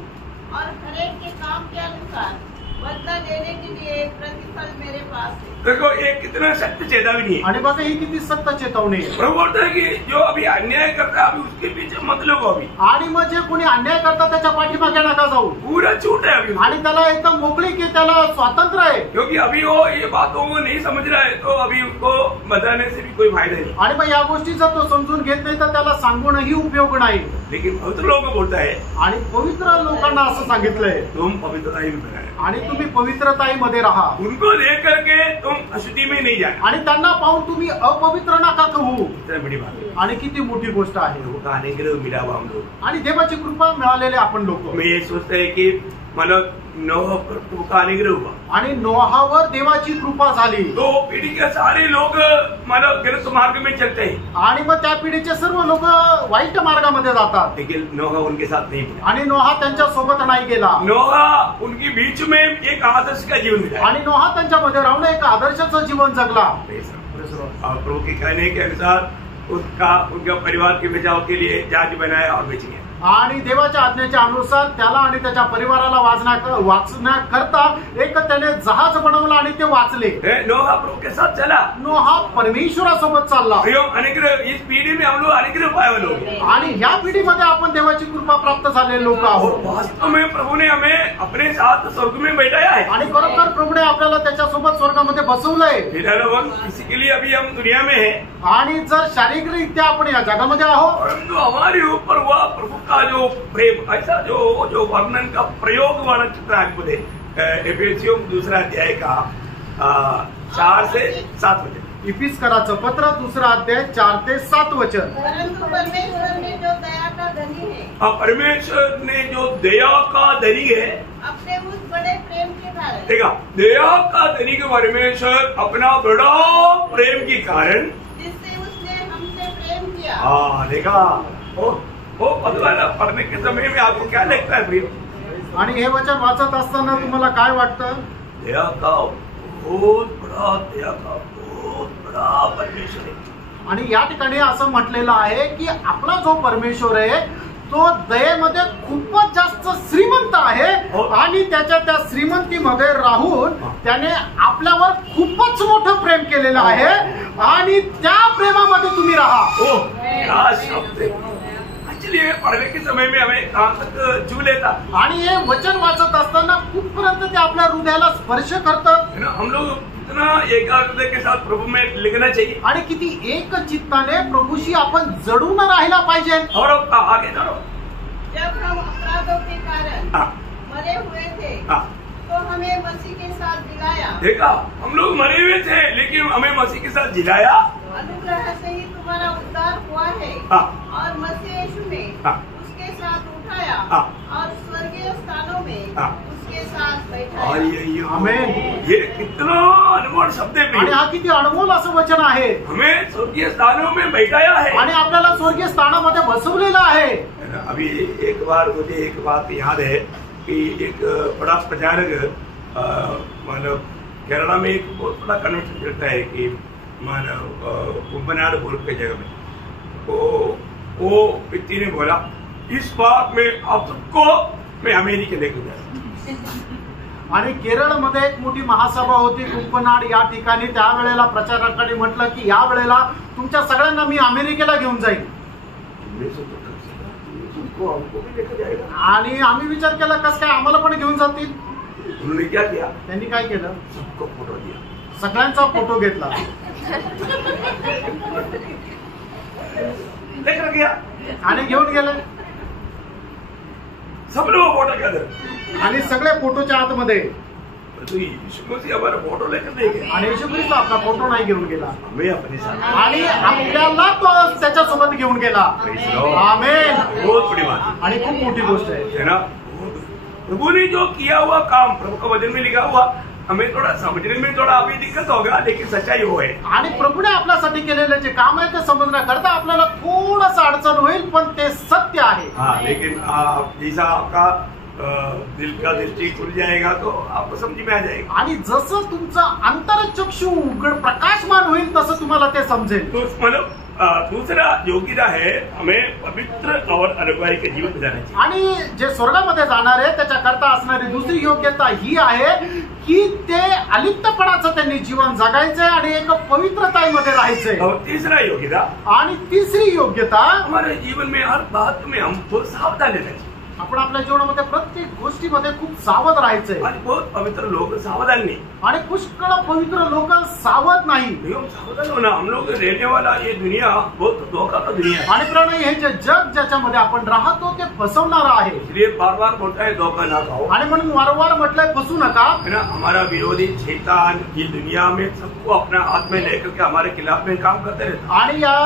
और हरेक के काम के अनुसार बदला देने के लिए प्रतिफल मेरे पास है. देखो ये कितना सत्य चेतावनी है. आणि बघा ही किती सत्य चेतावणी आहे. प्रभु बोलता है कि जो अभी अन्याय करता है अभी उसके पीछे मत लगो. अभी आणि मग जे कोणी अन्याय करतात त्याच्या पाठीमागे नका जाऊ. पूरा छूट है अभी. आणि त्याला एकदम मोकळी की त्याला स्वातंत्र्य आहे. क्योंकि अभी वो ये बातों को नहीं समझ रहा है तो अभी उसको बताने से भी कोई फायदा नहीं. आणि मग या गोष्टी जर तो समजून घेत नाही तर त्याला सांगूनही उपयोग नाही. लेकिन पवित्र लोगों को बोलता है आणि पवित्र लोकांना असं सांगितलंय तुम पवित्रता ही में बनाए. आणि तुम्ही पवित्रताईमध्ये राहा. उनको देख करके तुम अशुद्धि में नहीं जाना. आणि त्यांना पाहून तुम्ही अपवित्र नका होऊ. इतना बड़ी बात है. आणि किती मोठी गोष्ट आहे. लोगों का अनुग्रह मिला हुआ हम लोग. आणि देवाची कृपा मिळालेले आपण लोक. मैं ये सोचता है कि मतलब नोह पर प्रभु का अनुग्रह हुआ. आणि नोहावर देवाची कृपा झाली. तो पीढ़ी के सारे लोग मतलब गलत मार्ग में चलते हैं. आणि मग त्या पिढीचे सर्व लोक वाईट मार्गामध्ये जातात. लेकिन नोहा उनके साथ नहीं मिला. आणि नोहा त्यांच्या सोबत नाही गेला. नोहा उनके बीच में एक आदर्श का जीवन बिताया. आणि नोहा त्यांच्यामध्ये राहून एक आदर्शाचं जीवन जगला. और प्रभु के कहने के अनुसार उनका परिवार के बचाव के लिए जहाज बनाया और बेच गया. आणि देवाच्या आज्ञेच्या अनुसार त्याला आणि त्याच्या परिवाराला वाचण्याकरता एक त्याने जहाज बनवलं आणि ते वाचले. नोहा प्रभु के साथ चला. नोहा परमेश्वरासोबत चालला. अनुग्रह इस पीढ़ी में हम लोग अनुग्रह पाए हुए लोग. आणि ह्या पिढीमध्ये आपण देवाची कृपा प्राप्त झालेले लोक आहोत. वास्तव में प्रभु ने हमें अपने साथ स्वर्ग में बैठाया है. आणि खरोखर प्रभुने आपल्याला त्याच्यासोबत स्वर्गामध्ये बसवलंय. फिजिकली अभी हम दुनिया में है. आणि जर शारीरिकरित्या आपण या जगामध्ये आहोत, परंतु हमारे ऊपर हुआ प्रभु का जो प्रेम, ऐसा जो वर्णन का प्रयोग वाला चित्र आगे एफेसियों 2 अध्याय का 4 से 7 वचन. इफिसकराचं पत्र 2 अध्याय 4 ते 7 वचन. परंतु परमेश्वर ने जो दया का धनी है, परमेश्वर ने जो दया का धनी है, अपने उस बड़े प्रेम के कारण, देखा, दया का धनी के परमेश्वर अपना बड़ा प्रेम के कारण जिससे उसने हमसे प्रेम किया. हाँ देखा, वो पढ़ने के समय में आपको क्या लगता है प्रिय? आणि हे वचन वाचत असताना तुम्हाला काय वाटतं? दया का बहुत बड़ा परमेश्वर है. आणि या ठिकाणी असं म्हटलेलं आहे की आपला जो परमेश्वर आहे तो दयेमध्ये खूपच जास्त श्रीमंत आहे. आणि त्याच्या त्या श्रीमंतीमध्ये राहून त्याने आपल्यावर खूपच मोठं प्रेम केलेलं आहे. आणि त्या प्रेमामध्ये तुम्ही राहा. इसलिए पढ़ने के समय में हमें कहां तक छू लेता. आणि हे वचन वाचत असताना कुठपर्यंत ते आपल्या हृदयाला स्पर्श करतं. हम लोग इतना एकाग्रता के साथ प्रभु में लिखना चाहिए. आणि किती एक चित्ताने प्रभुशी आपण जडून राहायला पाहिजे. और आगे जाओ. जब हम अपराधों के कारण मरे हुए थे, तो हमें मसीह के साथ जिलाया. देखा, हम लोग मरे हुए थे लेकिन हमें मसीह के साथ जिलाया. अनुग्रह से ही तुम्हारा उद्धार हुआ है. और मसीह यीशु ने उसके साथ उठाया और स्वर्गीय स्थानों में उसके साथ बैठाया. आमेन. ये कितना अनमोल शब्द है. आणि हा किती अनमोल असं वचन आहे. हमें स्वर्गीय स्थानों में बैठाया है. आणि आपल्याला स्वर्गीय स्थानामध्ये बसवलेलं आहे. अभी एक बार मुझे एक बात याद है कि एक बड़ा प्रचारक मतलब केरला में एक बहुत बड़ा कन्वेंशन चलता है कि मानव कुंभनाड बोल के जगह में वो व्यक्ति ने बोला, इस बात में आप सबको मैं अमेरिका लेकर जा. आणि केरळमध्ये एक मोठी महासभा होती कुंभनाड या ठिकाणी. त्यावेळेला प्रचारकांनी म्हटलं की या वेळेला तुमच्या सगळ्यांना मी अमेरिकेला घेऊन जाईल. आणि आम्ही विचार केला कसं काय आम्हाला पण घेऊन जातील. उन्होंने क्या किया? त्यांनी काय केलं? सबको फोटो दिया. सगळ्यांचा फोटो घेतला. लेकर गया आणि घेऊन गेले. सब लोग फोटो के अंदर. आणि सगळे फोटोच्या आतमध्ये. यीशु मसीह हमारा फोटो लेकर नहीं गया. आणि येशू ख्रिस्त आपला फोटो नाही घेऊन गेला. हमें अपने साथ. आणि आपल्याला तो त्याच्यासोबत घेऊन गेला. आमेन. बहुत बड़ी बात आणि खूप मोठी गोष्ट आहे ना. प्रभु ने जो किया हुआ काम, प्रभु का वचन में लिखा हुआ, हमें थोड़ा समझने में थोड़ा अभी दिक्कत होगा, लेकिन सच्चाई वो है. आणि प्रभुने आपल्यासाठी केलेले जे काम आहे ते समजण्याकरता आपल्याला थोडंसं अडचण होईल, पण ते सत्य आहे. हाँ, लेकिन जैसा आपका दिल का दृष्टि खुल जाएगा तो आपको समझ में आ जाएगा. आणि जसं तुमचं अंतरचक्षु उघड प्रकाशमान होईल तसं तुम्हाला ते समजेल. तो मतलब दूसरा योग्यता है हमें पवित्र और अनुग्रही के जीवन गुजारना चाहिए. आणि जे स्वर्गामध्ये जाणार आहे त्याच्याकरता असणारी दुसरी योग्यता ही आहे की ते अलिप्तपणाचं त्यांनी जीवन जगायचंय आणि एक पवित्रतामध्ये राहायचंय. और तीसरा योग्यता, आणि तिसरी योग्यता, हमारे जीवन में हर बात में हम बहुत सावधान रहना चाहिए. आपण आपल्या जीवनामध्ये प्रत्येक गोष्टीमध्ये खूप सावध राहायचंय आणि बहुत पवित्र लोग सावधान नहीं। आणि पुष्कळ पवित्र लोक सावध नाही। हम सावधान होना, हम लोग रहने वाला ये दुनिया बहुत धोखा का दुनिया है। आणि प्रणय हे जे जग ज्याच्यामध्ये आपण राहतो ते फसवणारं आहे, इसलिए बार बार बोलता है धोखा ना खाओ। आणि म्हणून वारंवार म्हटलंय फसू नका। है ना, हमारा विरोधी शैतान ये दुनिया में सबको अपना हाथ में लेकर के हमारे खिलाफ में काम करते रहता है। आणि या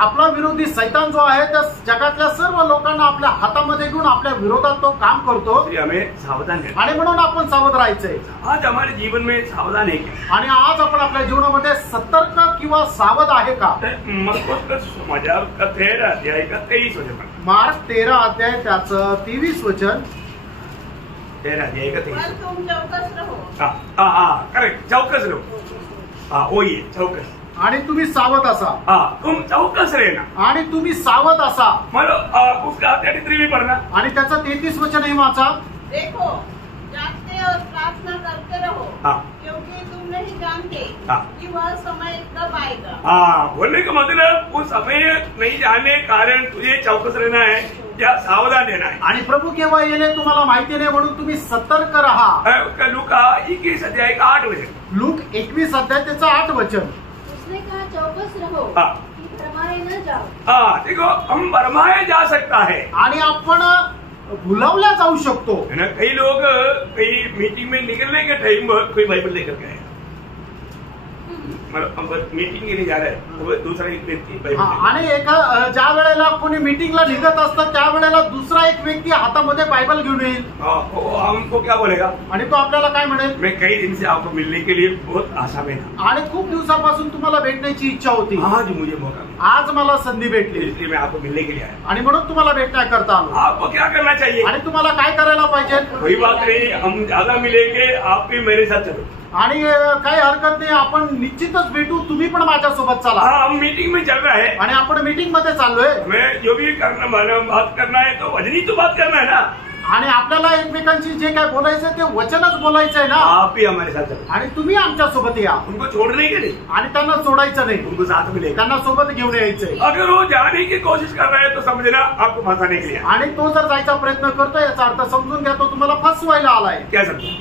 आपला विरोधी सैतान जो आहे त्या जगातल्या सर्व लोकांना आपल्या हातामध्ये घेऊन आपल्या विरोधात तो काम करतो, इसलिए हमें सावधान रहना। आणि म्हणून आपण सावध राहायचंय। आज हमारे जीवन में सावधान है क्या? आणि आज आपण आपल्या जीवनामध्ये सतर्क किंवा सावध आहे का? मरकुस समाचार का 13 अध्याय का 23 वचन, मार्क 13 अध्याय त्याचं 23 वचन। 13 अध्याय का 23। पर तुम चौकस रहो। हाँ करेक्ट, चौकस रहो। हाँ वही है, चौकस। आणि तुम्ही सावध असा। हाँ तुम चौकस रहना, आणि तुम्ही सावध असा। मतलब उसका 33 भी पढ़ना। आणि त्याचं 33 वचन हे वाचा। देखो, जागते और प्रार्थना करते रहो, हाँ। क्योंकि तुम नहीं जानते हाँ। कि वह समय कब आएगा। हाँ, बोलने का मतलब वो समय नहीं जानने के कारण तुझे चौकस रहना है या सावधान रहना है। आणि प्रभु केव्हा येईल तुम्हाला माहिती नाही, म्हणून तुम्ही सतर्क राहा। उसका लूका 21 अध्याय का 8 वचन। लूक 21 अध्याय त्याचं 8 वचन। उसने कहा चौकस रहो हाँ। कि भरमाए न जाओ। हाँ देखो, हम भरमाए जा सकता है, आणि आपण भुलावल्या जाऊ शकतो। है ना। कई लोग कई मीटिंग में निकलने के टाइम कोई बाइबल लेकर के आए, मतलब मीटिंग के लिए जा रहे हैं, वो दूसरा एक व्यक्ति बाइबल हा, लेकर- आणि एका ज्या वेळेला कोणी मीटिंगला निघत असतं त्यावेळेला दुसरा एक व्यक्ति हातामध्ये बायबल घेऊन येईल, हाँ, वो हमको क्या बोलेगा? आणि तो आपल्याला काय म्हणेल, मैं कई दिन से आपको मिलने के लिए बहुत आशा में था, आणि खूप दिवसापासून तुम्हाला भेटण्याची इच्छा होती, आज मुझे मौका मिला, आज मला संधी भेटली, इसलिए मैं आपको मिलने के लिए आया। आणि म्हणून तुम्हाला भेटण्याकरता आलो। आपको क्या करना चाहिए? आणि तुम्हाला काय करायला पाहिजे? कोई बात नहीं, हम ज्यादा मिलेंगे, आप भी मेरे साथ चलो। आणि काही हरकत नाही, आपण निश्चितच भेटू, तुम्ही पण माझ्यासोबत चला। हाँ, हम मीटिंग में चल रहे हैं, आणि आपण मीटिंग मध्ये चाललोय, हमें जो भी करना बात करना है तो वजनी तो बात करना है ना। आणि आपल्याला एकमेकांशी जे काय बोलायचं ते वचनच बोलायचंय ना। आप भी हमारे साथ चलो, आणि तुम्ही आमच्या सोबत या, उनको छोड़ने के नहीं, आणि त्यांना सोडायचं नाही, उनको साथ में लेकर। त्यांना सोबत घेऊन यायचंय। अगर वो जाने की कोशिश कर रहे हैं तो समझना आपको फंसाने के लिए आया। आणि तो जर जायचा प्रयत्न करतोय याचा अर्थ समजून घ्या, तो तुम्हाला फसवायला आलाय। क्या समझा?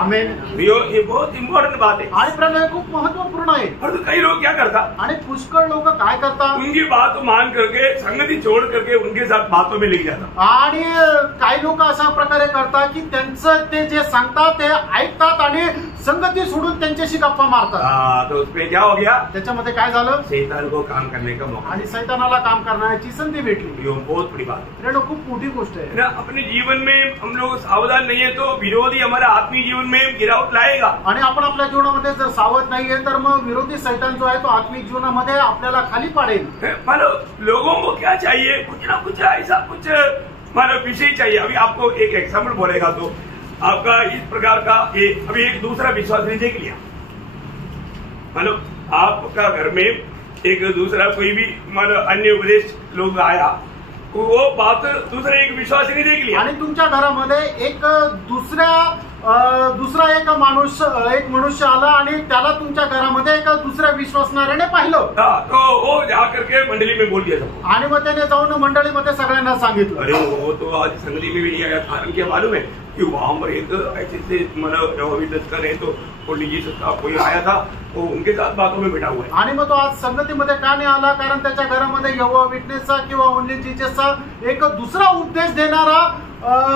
आमेन। ये बहुत इम्पोर्टेंट बात है। आणि प्रणय खूप महत्वपूर्ण आहे। और तो कई लोग क्या करता, आणि पुष्कळ लोक काय करतात, उनकी बात मान करके संगति छोड़ करके उनके साथ बातों में लेके जाता। आणि काही लोक अशा प्रकारे करतात की त्यांचं ते जे सांगतात ते ऐकतात आणि संगती सोडून त्यांच्याशी गप्पा मारतात। हाँ, तो उसमें क्या हो गया? त्याच्यामध्ये काय झालं, शैतान को काम करने का मौका, आणि सैतानाला काम करण्याची संधी भेटली। ये बहुत बड़ी बात है प्रणय खूप मोठी गोष्ट आहे ना। अपने जीवन में हम लोग सावधान नहीं है तो विरोधी हमारे आत्मीय जीवन में गिरावट लाएगा। आणि आपण आपल्या जीवनामध्ये जर सावध नाहीये तर मग विरोधी सैतान जो आहे तो आत्मिक जीवनामध्ये आपल्याला खाली पाडेल। मतलब लोगों को क्या चाहिए, कुछ ना कुछ ऐसा कुछ मतलब विषय चाहिए। अभी आपको एक एग्जाम्पल बोलेगा तो आपका इस प्रकार का अभी एक दूसरा विश्वास देख लिया, मतलब आपका घर में एक दूसरा कोई भी मतलब अन्य उपदेश लोग आया, वो बात दूसरे एक विश्वासी ने देख लिया, आणि तुमच्या घरामध्ये एक दुसरा एक मनुष्य आला आणि त्याला तुमच्या घरामध्ये एक दुसऱ्या विश्वासणाऱ्याने पाहिलं, तो वो जा करके मंडली में बोल दिया सबको। आणि मग त्याने जाऊन मंडळीमध्ये सगळ्यांना सांगितलं। अरे वो तो आज संगति में भी नहीं आया, कारण क्या मालूम है कि वहां पर एक ऐसे से मतलब कर रहे तो जीसस का कोई आया था, वो उनके साथ बातों में बैठा हुआ है। आणि मग तो आज संगतीमध्ये का नाही आला, कारण त्याच्या घरामध्ये यहोवा विटनेसचा किंवा ओनली जीससचा एक दुसरा उपदेश देणारा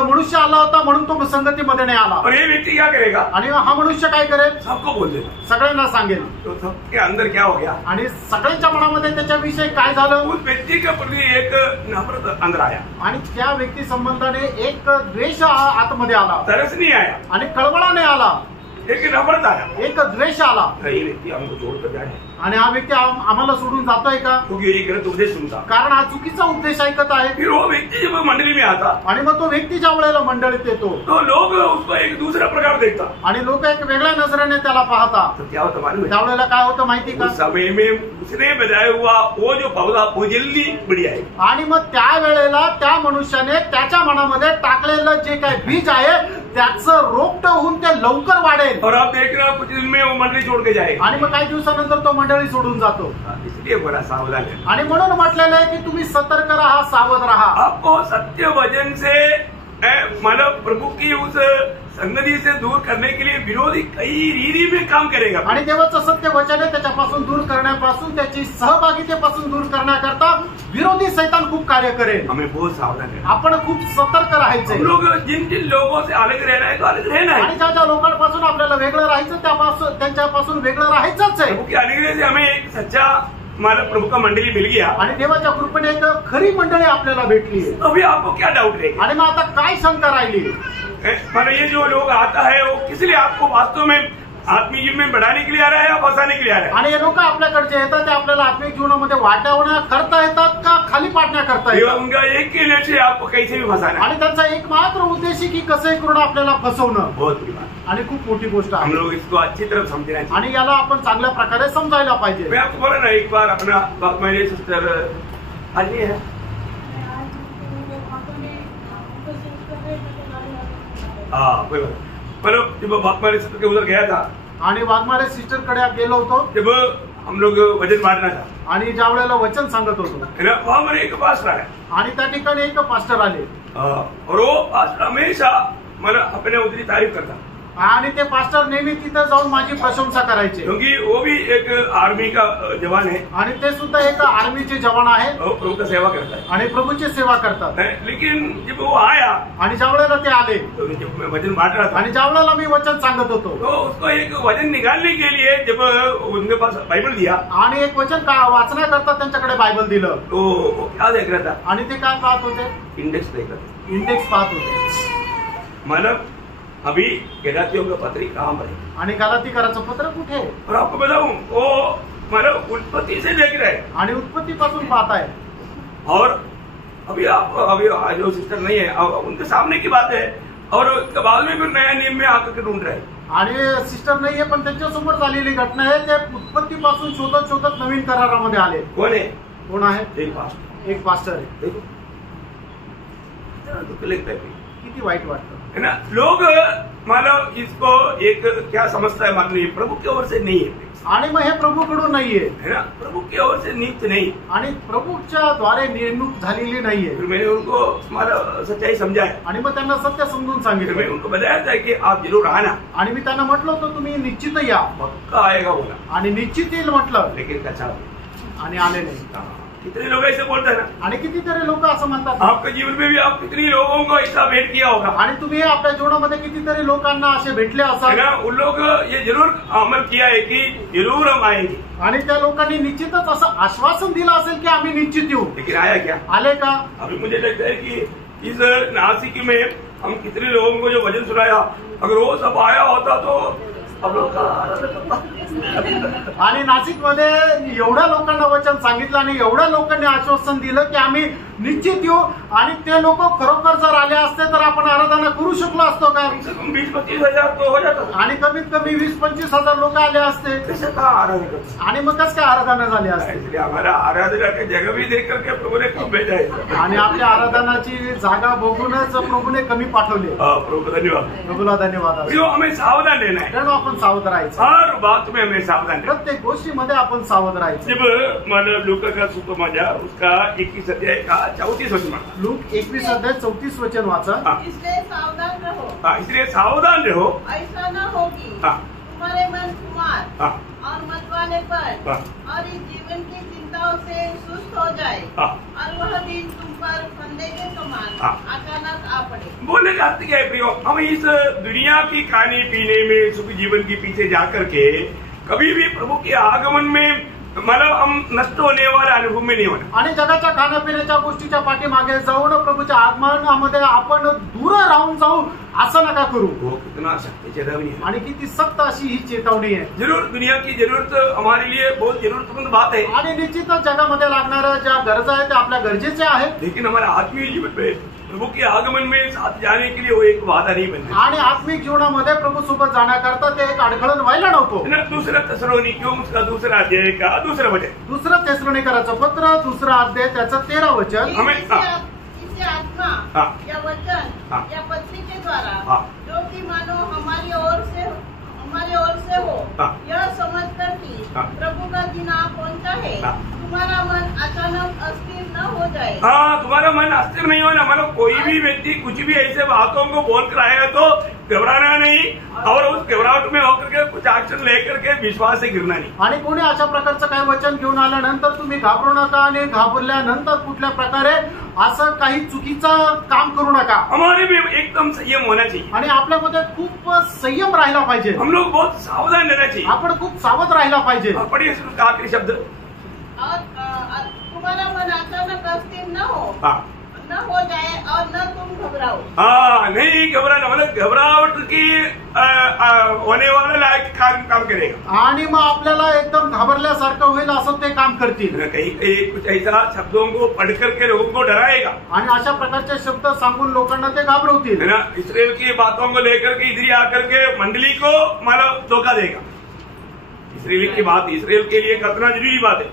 मनुष्य आला होता, म्हणून तो संगतीमध्ये नाही आला। और ये व्यक्ति क्या करेगा, आणि हा मनुष्य काय करेल, सबको बोल देगा, सगळ्यांना सांगेल। तो सबके अंदर क्या हो गया, आणि सगळ्यांच्या मनामध्ये त्याच्याविषयी काय झालं, उस व्यक्ति के प्रति एक नफरत अंदर आया, आणि त्या व्यक्ती संबंधाने एक द्वेष आतमध्ये आला, तरस नहीं आया, आणि कळवळाने आला, एक नफरत आया। एक द्वेष आला। ये व्यक्ति हमको छोड़कर जाए, आणि हा व्यक्ती आम्हाला सोडून जातोय का, क्योंकि ये गलत उपदेश सुनता। कारण हा चुकीचा उपदेश ऐकत आहे। फिर वो व्यक्ति जब मंडली में आता आणि मग तो व्यक्ती ज्या वेळेला मंडळीत येतो तो लोग उसको एक दूसरा प्रकार देखता, आणि लोक एक वेगळ्या नजरेने त्याला पाहता। तो क्या होता मालूम है, त्यावेळेला काय होतं माहिती का, उस समय में उसने बताया हुआ वो जो पौधा वो जल्दी बढ़िया है, आणि मग त्या वेळेला त्या मनुष्याने त्याच्या मनामध्ये टाकलेलं जे काय बीज आहे त्याचं रोपट होऊन ते लवकर वाढेल. और आप देख रहे हो कुछ दिन में वो मंडली छोड़ के जाएगा. आणि मग काही दिवसानंतर तो मंडळी सोडून जातो. इसलिए बड़ा सावधान है. आणि म्हणून म्हटलेलं आहे की तुम्ही सतर्क राहा, सावध राहा. आपको सत्य वचन से मतलब प्रभु की उस संगति से दूर करने के लिए विरोधी कई रीति में काम करेगा. आणि देवाचं सत्य वचन आहे त्याच्यापासून दूर करण्यापासून, त्याची सहभागितेपासून दूर करण्याकरता विरोधी सैतान खूप कार्य करेल. हमें बहुत सावधान है. आपण खूप सतर्क राहायचंय. हम लोग जिन जिन लोगों से अलग रहना है तो अलग रहना है. आणि ज्या ज्या लोकांपासून आपल्याला वेगळं राहायचं त्यापासून, त्यांच्यापासून वेगळं राहायचंच आहे. प्रभु के अनुग्रह से हमें एक सच्चा हमारा प्रभु का मंडली मिल गया. आणि देवाच्या कृपेने एक खरी मंडळी आपल्याला भेटली. अभी आपको क्या डाउट है? आणि मग आता काय शंका राहिली? मतलब ये जो लोग आता है वो किस लिए आपको वास्तव में आत्मीय जीवन में बढ़ाने के लिए आ रहा है या फंसाने के लिए आ रहा है? आणि हे लोक आपल्याकडे जे येतात ते आपल्याला आत्मिक जीवनामध्ये वाढवण्या करता येतात का खाली पाडण्या करता ये येतात? उनका एक के लक्ष्य आपको कैसे भी फंसाना है. आणि त्यांचा एकमात्र उद्देश आहे की कसं करून आपल्याला फसवणं. बहुत बड़ी बात. आणि खूप मोठी गोष्ट हम आहे. लोग इसको अच्छी तरह समझना चाहिए. आणि याला आपण चांगल्या प्रकारे समजायला पाहिजे. मैं आपको बोला ना एक बार अपना बात मेरे सिस्टर आज है हाँ कोई बात. मतलब जब बात मेरे सिस्टर के उधर गया था, आणि वाघमारे सिस्टर कडे गेलो होतो जब हम लोग वजन बांटना था आणि ज्या वेळेला वचन सांगत होतो है ना, वहाँ मेरे एक पास्टर आया. आणि त्या ठिकाणी एक पास्टर आले. और वो पास्टर हमेशा मतलब अपने उतनी तारीफ करता आणि ते पास्टर नेहमी तिथं जाऊन माझी प्रशंसा करायचे. क्योंकि वो भी एक आर्मी का जवान है. आणि ते सुद्धा एक आर्मीचे जवान आहे वो प्रभु का सेवा करता है. आणि प्रभूची सेवा करतात. लेकिन जब वो आया आणि ज्या वेळेला ते आले तो जब मैं वजन बांट रहा था आणि ज्या वेळेला मी वचन सांगत होतो तो उसको एक वजन निकालने के लिए जब उनके पास बाइबल दिया आणि एक वचन वाचण्याकरता त्यांच्याकडे बायबल दिलं. तो वो क्या देख रहा था? आणि ते काय पाहत होते? इंडेक्स देख रहा था. इंडेक्स पाहत होते. मतलब अभी गलातियों का पत्री कहाँ पर है? आणि गलातीकराचं पत्र कुठे आहे? और आपको बताऊं वो मतलब उत्पत्ति से देख रहे हैं. आणि उत्पत्तीपासून पाहताय. और अभी आप अभी जो सिस्टर नहीं है अब उनके सामने की बात है. और उसके बाद में फिर नया नियम में आकर के ढूंढ रहे हैं. आणि सिस्टर नाहीये पण त्यांच्यासमोर झालेली घटना आहे. ते उत्पत्तीपासून शोधत शोधत नवीन करारामध्ये आले. कौन है? कोण आहे? एक पास्टर. एक पास्टर आहे. देखो दुख लगता है किती वाईट वाटतं है ना. लोग मतलब इसको एक क्या समझता है मालूम नहीं, प्रभु की ओर से नहीं है. आणि मग हे प्रभूकडून नाहीये है ना, प्रभु की ओर से नियुक्त नहीं. आणि प्रभूच्या द्वारे नेमणूक झालेली नाहीये. फिर मैंने उनको हमारा सच्चाई समझाया. आणि मग त्यांना सत्य समजून फिर मैंने सांगितलं. उनको बताया था कि आप जरूर आना. आणि मी त्यांना म्हटलं होतं तुम्ही निश्चित या. पक्का आएगा बोला. आणि निश्चित येईल म्हटलं. लेकिन कच्चा आणि आले नाही. कितने लोग ऐसे बोलते हैं ना. आणि कितीतरी लोक असं म्हणतात. आपके जीवन में भी आप कितनी लोगों को ऐसा भेंट किया होगा. आणि तुम्ही आपल्या जीवनामध्ये कितीतरी लोकांना असे भेटले है असाल. ना, उन लोग ये जरूर अमल किया है कि जरूर हम आएंगे. आणि त्या लोकांनी निश्चितच असं आश्वासन दिलं असेल की आम्ही निश्चित येऊ. लेकिन आया क्या? आले का? अभी मुझे लगता है कि इस नासिक में हम कितने लोगों को जो वचन सुनाया, अगर वो सब आया होता तो हम लोग आणि नाशिकमध्ये एवढ्या लोकांना वचन सांगितलं आणि एवढ्या लोकांनी आश्वासन दिलं की आम्ही निश्चित येऊ. आणि ते लोक खरोखर जर आले असते तर आपण आराधना करू शकलो असतो का? 20-25 हजार तो हो जाता. आणि कमीत कमी 20-25 हजार लोक आले असते. कैसे का आराधना करते. आणि मग कसं काय आराधना झाली असते? इसलिए हमारा आराधना के जगह भी देख करके प्रभु ने कम भेजा है. आणि आपल्या आराधनाची जागा बघूनच प्रभूने कमी पाठवली. प्रभु धन्यवाद. प्रभूला धन्यवाद. जो हमें सावधान रहना है. कारण आपण सावध राहायचं. हर बात में हमें सावधान रहना. प्रत्येक गोष्टीमध्ये आपण सावध राहायचं. जब मतलब लूका का सुसमाचार उसका 21 अध्याय का 34 वचन माना. लूक 21 अध्याय 34 वचन वाचा. इसलिए सावधान रहो. इसलिए सावधान रहो. ऐसा न होगी तुम्हारे मन कुमार और मतवालेपन और इस जीवन की चिंताओं से सुस्त हो जाए और वह दिन तुम पर फंदे के समान अचानक आ पड़े. बोलने का अर्थ क्या है प्रियो? हम इस दुनिया की खाने पीने में सुख जीवन के पीछे जाकर के कभी भी प्रभु के आगमन में मतलब हम नष्ट होने वाले अनुभव में नहीं होना. आणि जगाच्या खाण्यापिण्याच्या गोष्टीच्या पाठीमागे जाऊन प्रभूच्या आगमनामध्ये आपण दूर राहून जाऊ असं नका करू. वो कितना सत्य चेतावनी है. आणि किती सक्त अशी ही चेतावणी आहे. जरूर दुनिया की जरूरत हमारे लिए बहुत जरूरतमंद बात है. आणि निश्चितच जगामध्ये लागणाऱ्या ज्या गरजा आहेत त्या आपल्या गरजेच्या आहेत. लेकिन हमारे आत्मीय जीवन में प्रभु के आगमन में साथ जाने के लिए वो एक वादा नहीं बनता. आणि आत्मिक जीवनामध्ये प्रभू सोबत जाण्याकरता ते एक अडखळण व्हायला नको. दूसरा थिस्सलुनीकियों उसका दूसरा अध्याय का दूसरा वचन. दुसरं थिस्सलुनीकराचं पत्र 2 अध्याय त्याचं 13 वचन. इसे आत्मा या वचन या पत्री के द्वारा जो मानो हमारी ओर से हो, यह समझकर कि प्रभु का दिन आ पहुंचा है, तुम्हारा मन अचानक अस्थिर न हो जाए। हाँ, तुम्हारा मन अस्थिर नहीं होना। मतलब कोई भी व्यक्ति कुछ भी ऐसे बातों को बोल कर आएगा तो घबराना नहीं, और उस घबराहट में होकर के कुछ एक्शन लेकर के विश्वास से गिरना नाही। आणि कोणी अशा प्रकारचं काही वचन घेऊन आल्यानंतर तुम्ही घाबरू नका आणि घाबरल्यानंतर कुठल्या प्रकारे असं काही चुकीचं काम करू नका। हमारे भी एकदम संयम होना चाहिए आणि आपल्यामध्ये खूप संयम राहिला पाहिजे। हम लोग बहुत सावधान रहना चाहिए। आपण खूप सावध राहिला पाहिजे। पढ़िए इसका आखिरी शब्द, और तुम्हारा मन अचानक अस्थिर न हो जाए और न तुम घबराओ। हाँ, नहीं घबराना, मतलब घबराहट की होने वाला लायक काम करेगा। आणि मग आपल्याला एकदम घाबरल्यासारखं होईल असं ते काम करतील। कहीं कहीं कुछ ऐसा शब्दों को पढ़ करके लोगों को डराएगा आणि अशा प्रकारचे शब्द सांगून लोकांना ते घाबरवतील, है ना। इसराइल की बातों को लेकर के इधर आकर के मंडली को मतलब धोखा देगा। इसराइल की बात इसराइल के लिए करना जरूरी बात है,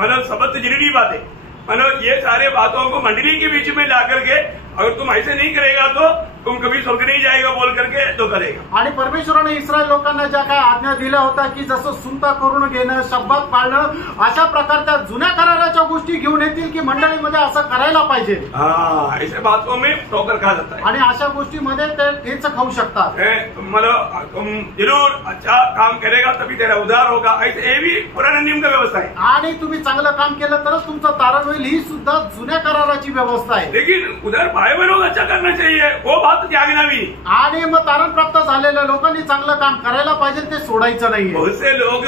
मतलब सबक जरूरी बात है। मतलब ये सारे बातों को मंडली के बीच में ला करके अगर तुम ऐसे नहीं करेगा तो तुम कभी स्वर्ग नहीं जाएगा बोल करके धोखा देगा। आणि परमेश्वराने इस्रायल लोकांना ज्या काय आज्ञा दिल्या होत्या की जसं सुनता करून घेणं, शब्दात पाळणं, अशा प्रकारच्या जुन्या कराराच्या गोष्टी घेऊन येतील की मंडळीमध्ये असं करायला पाहिजे। हाँ, ऐसे बातों में ठोकर खा जाता है आणि अशा गोष्टीमध्ये ते ठेच खाऊ शकतात। मतलब तुम जरूर अच्छा काम करेगा तभी तेरा उद्धार होगा, ऐसे ये भी पुराने नियम का व्यवस्था है। आणि तुम्ही चांगलं काम केलं तरच तुमचं तारण होईल, ही सुद्धा जुन्या कराराची व्यवस्था आहे। लेकिन उधर भाई बहनों को अच्छा करना चाहिए, वो बात त्यागना भी। आणि मग तारण प्राप्त झालेल्या लोकांनी चांगलं काम करायला पाहिजे, ते सोडायचं नाहीये। बहुत से लोग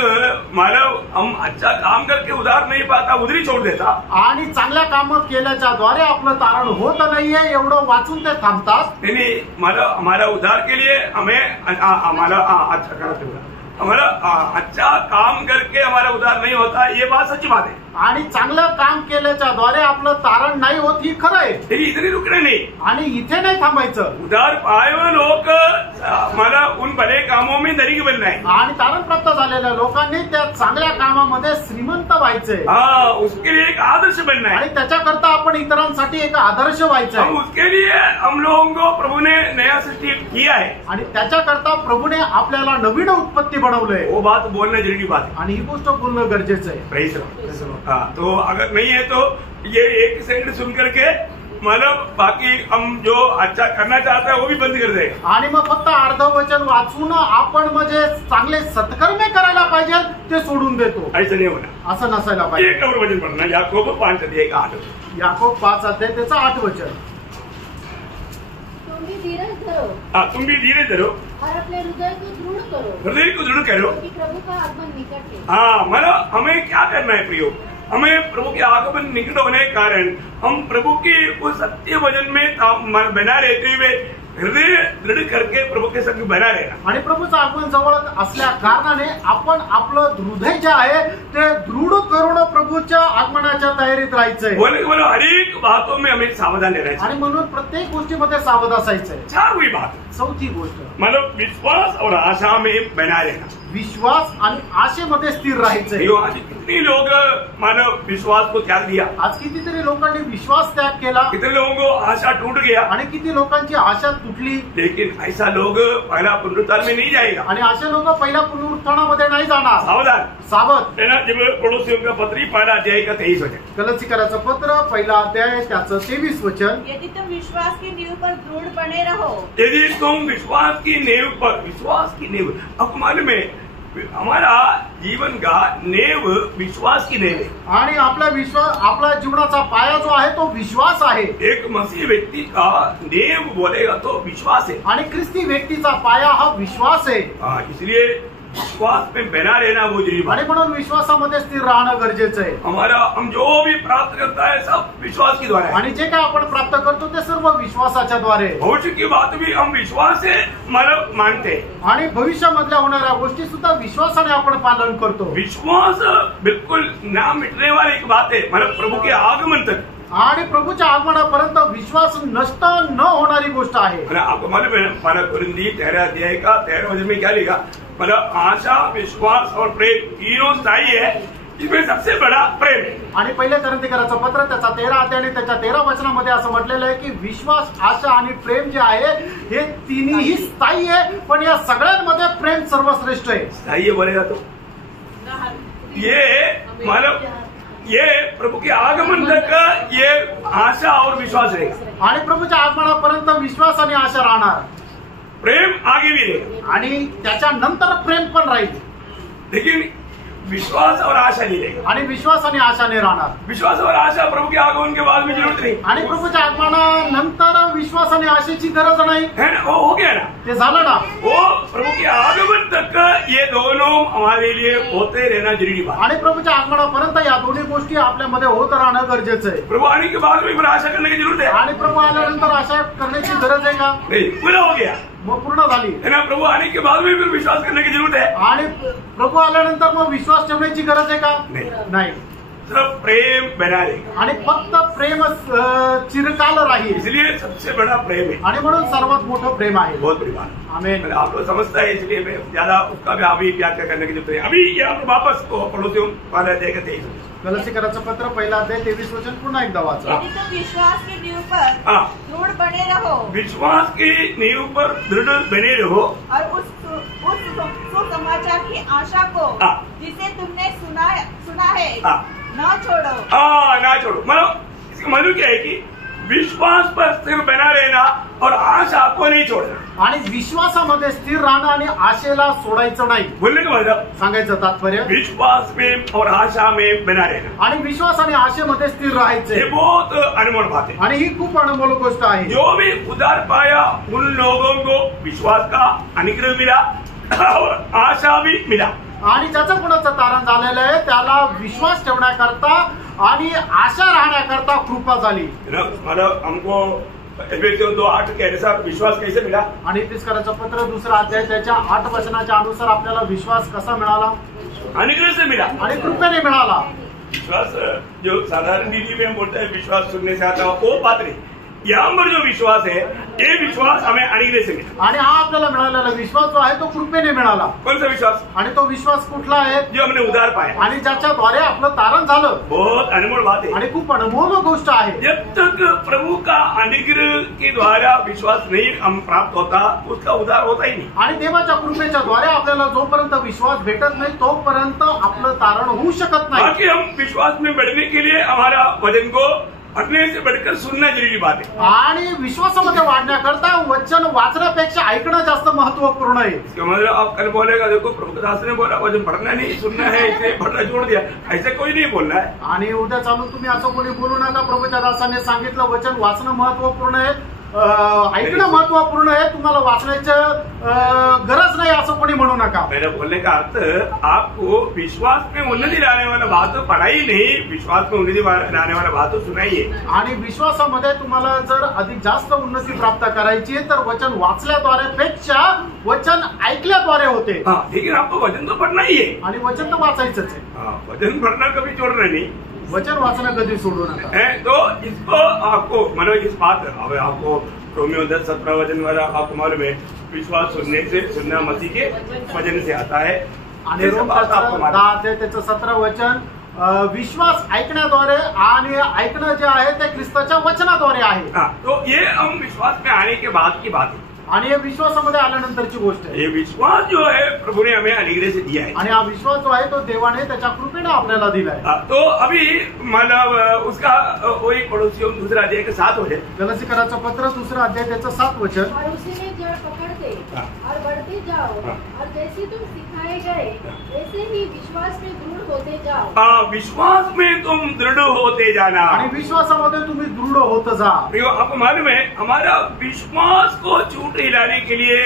मानव हम अच्छा काम करके उधार नहीं पाता, उधर ही छोड़ देता। आणि चांगल्या काम केल्याच्या द्वारे आपलं तारण होत नाहीये एवढं वाचून ते थांबतात। नहीं, मानव हमारा उधार के लिए हमें हमारा अच्छा करना, हमारा अच्छा काम करके हमारा उधार नहीं होता, ये बात सच्ची बात है। आणि चांगलं काम केल्याच्या द्वारे आपलं तारण नाही होत, ही खरं आहे। इधर ही रुकने नहीं, आणि इथे नाही थांबायचं। उधार पाए हुए लोग हमारा उन भले कामों में धनिक बनना है। आणि तारण प्राप्त झालेल्या लोकांनी त्या चांगल्या कामामध्ये श्रीमंत व्हायचंय। हाँ, उसके लिए एक आदर्श बनना है। आणि त्याच्याकरता आपण इतरांसाठी एक आदर्श व्हायचं हम उसके लिए हम लोगों को प्रभु ने नया सृष्टि किया है, आणि त्याच्याकरता प्रभूने आपल्याला नवीन उत्पत्ती बनवलंय। वो बात बोलना जरूरी बात है। आणि ही गोष्ट बोलणं गरजेचं आहे। Praise Lord. हाँ, तो अगर नहीं है तो ये एक साइड सुन करके मतलब बाकी हम जो अच्छा करना चाहता है वो भी बंद कर देगा। आणि मग फक्त अर्ध वचन वाचून आपण म्हणजे चांगले सत्कर्मे करायला पाहिजे ते सोडून देतो, ऐसा नहीं होना। असं नसायला पाहिजे। एक और वचन पढ़ना, याकूब 5:8। याकोब 5 त्याचं 8 वचन। तुम भी धीरज धरो हाँ, तुम भी धीरे धरो और अपने हृदय को दृढ़ करो, हृदय को दृढ़ करो कि प्रभु का आगमन निकट है। हाँ, मतलब हमें क्या करना है प्रियो, हमें प्रभु के आगमन निकट होने के कारण हम प्रभु के उस सत्य वचन में बना रहते हुए हृदय दृढ़ करके प्रभु के संग बना रहना। आणि प्रभूचं आगमन जवळ असल्या कारणाने आपण आपलं हृदय जे आहे ते दृढ करून प्रभूच्या आगमनाच्या तयारीत राहायचंय। बोले हर एक बातों में हमें सावधान रहना चाहिए। आणि म्हणून प्रत्येक गोष्टीमध्ये सावध असायचंय। 4वीं बात, चौथी गोष्ट मतलब विश्वास और आशा में बना रहना। विश्वास आणि आशेमध्ये स्थिर राहायचंय। आज कितने लोग मानव विश्वास को त्याग दिया, आज कितीतरी लोकांनी विश्वास त्याग केला, कितने लोगों को आशा टूट गया, आणि किती लोकांची आशा तुटली। लेकिन ऐसा लोग पहला पुनरुत्थान में नहीं जाएगा। आणि असे लोक पहिल्या पुनरुत्थानामध्ये नाही जाणार। सावधान, सावध है ना। जब पड़ोसियों का पत्री 1:23 वचन, गलतीकराचं पत्र 1 त्याचं 23 वचन। यदि तुम विश्वास की नींव पर दृढ़ बने रहो, यदि तुम विश्वास की नींव पर, विश्वास की नींव, अब मालूम है हमारा जीवन का नेव विश्वास की नेव है। आणि आपला जीवनाचा पाया जो आहे तो विश्वास आहे। एक मसीह व्यक्ति का नेव बोलेगा तो विश्वास है, आणि ख्रिस्ती व्यक्तीचा पाया हा विश्वास आहे। इसलिए विश्वास में बना रहना वो जरूरी बात आणि है। म्हणून विश्वासामध्ये स्थिर राहणं गरजेचं आहे। हमारा हम जो भी प्राप्त करता है सब विश्वास के द्वारा है। आणि जे काय आपण प्राप्त करतो ते सर्व विश्वासाच्या द्वारे। भविष्य की बात भी हम विश्वास से मतलब मानते हैं, आणि भविष्यामधल्या होणाऱ्या गोष्टी सुद्धा विश्वासाने आपण पालन करतो। विश्वास बिल्कुल ना मिटने वाली एक बात है, मतलब प्रभु के आगमन तक। आणि प्रभूच्या आगमनापर्यंत विश्वास नष्ट न होणारी गोष्ट आहे। आपको मालूम है हमारा कुरिन्दी 13 का 13 वचन में क्या लिखा, मतलब आशा, विश्वास और प्रेम तीनों स्थायी है, इसमें सबसे बड़ा प्रेम है। आणि पहिले कोरिंथियराचं पत्र त्याचा 13 अध्याय आणि त्याच्या 13 वचनामध्ये असं म्हटलेलं आहे की विश्वास, आशा आणि प्रेम जे आहे हे तिन्ही स्थायी आहे, पण या सगळ्यांमध्ये प्रेम सर्वश्रेष्ठ आहे. स्थायी बोलेगा तो ये मानव ये प्रभु के आगमन तक ये आशा और विश्वास रहेगा आणि प्रभूच्या आगमनापर्यंत विश्वास आणि आशा राहणार, प्रेम आगे भी रहेगा आणि त्याच्यानंतर प्रेम पण राहील, लेकिन विश्वास और आशा नहीं रहेगा. आणि विश्वास आणि आशाने राहणार. विश्वास और आशा प्रभु के आगमन के बाद में जरूरत नहीं आणि प्रभूच्या आगमनानंतर विश्वास आणि आशेची गरज नाही, है ना. वो हो गया ना, ते झालं ना. वो प्रभु के आगमन तक ये दोनों हमारे लिए होते रहना जरूरी बात. आणि प्रभूच्या आगमनापर्यंत या दोन्ही गोष्टी आपल्यामध्ये होत राहणं गरजेचं आहे. प्रभु आने के बाद में फिर आशा करने की जरूरत है. आणि प्रभू आल्यानंतर आशा करण्याची गरज आहे का? नहीं, पूरा हो गया मग पूर्ण झाली. है ना. प्रभु आने के बाद में फिर विश्वास करने की जरूरत है. आणि प्रभू आल्यानंतर मग विश्वास ठेवण्याची गरज आहे का? नाही. सिर्फ प्रेम बना रहेगा. आणि फक्त प्रेम चिरकाल राहील. इसलिए सबसे बड़ा प्रेम है. आणि म्हणून सर्वात मोठं प्रेम आहे. बहुत बड़ी बात. आमेन. आप लोग समझता है, इसलिए मैं ज्यादा उसका भी अभी व्याख्या करने की जरूरत है. अभी ये आप वापस पड़ोसियों वाला देगा 23. गलातियराचं पत्र पहिला अध्याय 23 वचन पुन्हा एकदा वाचा. यदि तुम विश्वास की नींव पर दृढ़ बने रहो, विश्वास की नींव पर दृढ़ बने रहो, और उस सुसमाचार की आशा को जिसे तुमने सुना है न छोड़ो. ना छोड़ो. मतलब इसका मतलब क्या है कि विश्वास पर स्थिर बना रहना और आशा को नहीं छोड़ना. आणि विश्वासामध्ये स्थिर राहणं आणि आशेला सोडायचं नाही. बोलने का मतलब सांगायचं तात्पर्य विश्वास में और आशा में बना रहना. आणि विश्वास आणि आशेमध्ये स्थिर ये राहायचे. बहुत अनमोल बात है. आणि ही खूप अनमोल गोष्ट आहे. जो भी उद्धार पाया उन लोगों को विश्वास का अनुग्रह मिला और आशा भी मिला. आणि ज्याचं कुणाचं तारण झालेलं आहे त्याला विश्वास ठेवण्याकरता आणि आशा राहण्याकरता कृपा झाली. मतलब हमको एफएसियों 2:8 के अनुसार विश्वास कैसे मिला. आणि तिसकराचं पत्र दुसरा अध्याय त्याच्या 8 वचनाच्या अनुसार आपल्याला विश्वास कसा मिळाला. अनुग्रह से मिला. आणि कृपेने मिळाला. विश्वास जो साधारण रीति में हम बोलते हैं विश्वास सुनने से आता है वो बात नहीं. यहाँ पर जो विश्वास है ये विश्वास हमें अनुग्रह से मिला. आणि हा आपल्याला मिळालेला विश्वास जो आहे तो कृपेने मिळाला. कौन सा विश्वास. आणि तो विश्वास कुठला आहे. जो हमने उद्धार पाया आणि ज्याच्याद्वारे आपलं तारण झालं. बहुत अनमोल बात है. आणि खूप अनमोल गोष्ट आहे. जब तक प्रभु का अनुग्रह के द्वारा विश्वास नहीं हम प्राप्त होता उसका उद्धार होता ही नहीं. आणि देवाच्या कृपेच्या द्वारे आपल्याला जोपर्यंत विश्वास भेटत नाही तोपर्यंत आपलं तारण होऊ शकत नाही. बाकी हम विश्वास में बढ़ने के लिए हमारा वचन को पढ़ने से बढ़कर सुनना जरूरी बात है. आणि विश्वासामध्ये वाढण्याकरता वचन वाचण्यापेक्षा ऐकणं जास्त महत्वपूर्ण आहे. इसका मतलब आप कल बोलेगा देखो प्रभु दास ने बोला वचन पढ़ना नहीं सुनना है इसे पढ़ना छोड़ दिया, ऐसे कोई नहीं बोलना है. आणि उद्या चालून तुम्ही असं कोणी बोलू नका प्रभूच्या दासाने सांगितलं वचन वाचणं महत्वपूर्ण आहे, ऐकणं महत्वपूर्ण आहे, तुम्हाला वाचण्याचं गरज नाही असं कोणी म्हणू नका. मेरा बोलने का अर्थ आपको विश्वास में उन्नति लाने वाला बात तो पढ़ाई नहीं, विश्वास में उन्नति लाने वाला बात तो सुनाइए. आणि विश्वासामध्ये तुम्हाला जर अधिक जास्त उन्नती प्राप्त करायची तर वचन वाचल्याद्वारे पेक्षा वचन ऐकल्याद्वारे होते. लेकिन आपको वचन तो पढ़ना ही है. आणि वचन तर वाचायचंच आहे. वचन पढ़ना कभी छोड़ना नहीं. वचन वाचणं कधी सोडू नका. तो इसको आपको मतलब इस बात अब आपको रोमियो 10:17 वचन वाला आपको मालूम है विश्वास सुनने से सुनना मसीह के वचन से आता है. आणि रोम 10 त्याचं 17 वचन विश्वास ऐकण्याद्वारे आणि ऐकणं जे आहे ते ख्रिस्ताच्या वचनाद्वारे आहे. तो ये हम विश्वास में आने के बाद की बात है. आणि या विश्वासामध्ये आल्यानंतरची गोष्ट आहे. ये विश्वास जो है प्रभु ने हमें अनुग्रह से दिया है. आणि हा विश्वास जो आहे तो देवाने त्याच्या कृपेने आपल्याला दिलाय. तो अभी मतलब उसका वही पड़ोसियों दूसरा अध्याय के 7 वचन. गलातियराचं पत्र दुसरा अध्याय त्याचं 7 वचन. और उसी में जड़ पकड़ते और बढ़ते जाओ और जैसे तुम सिखाए गए वैसे ही विश्वास में दृढ़ होते जाओ. विश्वास में तुम दृढ़ होते जाना. आणि विश्वासामध्ये तुम्ही दृढ होत जा. आपको मालूम है हमारा विश्वास को झूठ हिलाने के लिए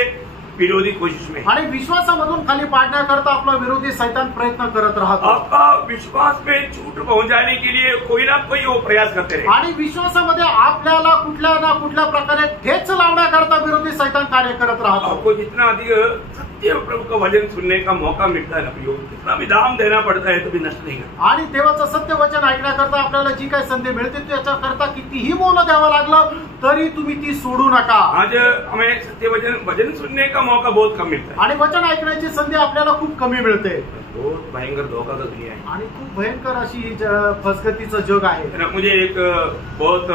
विरोधी कोशिश में. आणि विश्वासामधून खाली पाडण्याकरता आपला विरोधी सैतान प्रयत्न करत राहतो. आपका विश्वास में झूठ पहुंचाने के लिए कोई ना कोई वो प्रयास करते रहे. आणि विश्वासामध्ये आपल्याला कुठल्या ना कुठल्या प्रकारे ठेच लावण्याकरता विरोधी सैतान कार्य करत राहतो. आपको जितना अधिक सत्य प्रभु का वचन सुनने का मौका मिलता है ना प्रियो, कितना भी दाम देना पड़ता है तो भी नष्ट नहीं करता. आणि देवाचं सत्य वचन ऐकण्याकरता आपल्याला जी काही संधी मिळते त्याच्याकरता कितीही मोल द्यावं लागलं तरी तुम्ही ती सोडू नका. आज हमें सत्य वचन सुनने का मौका बहुत कम मिलता है. आणि वचन ऐकण्याची संधी आपल्याला खूप कमी मिळते. बहुत भयंकर धोखा का दुनिया है आणि खूप भयंकर अशी फसगतीचं जग आहे. मुझे एक बहुत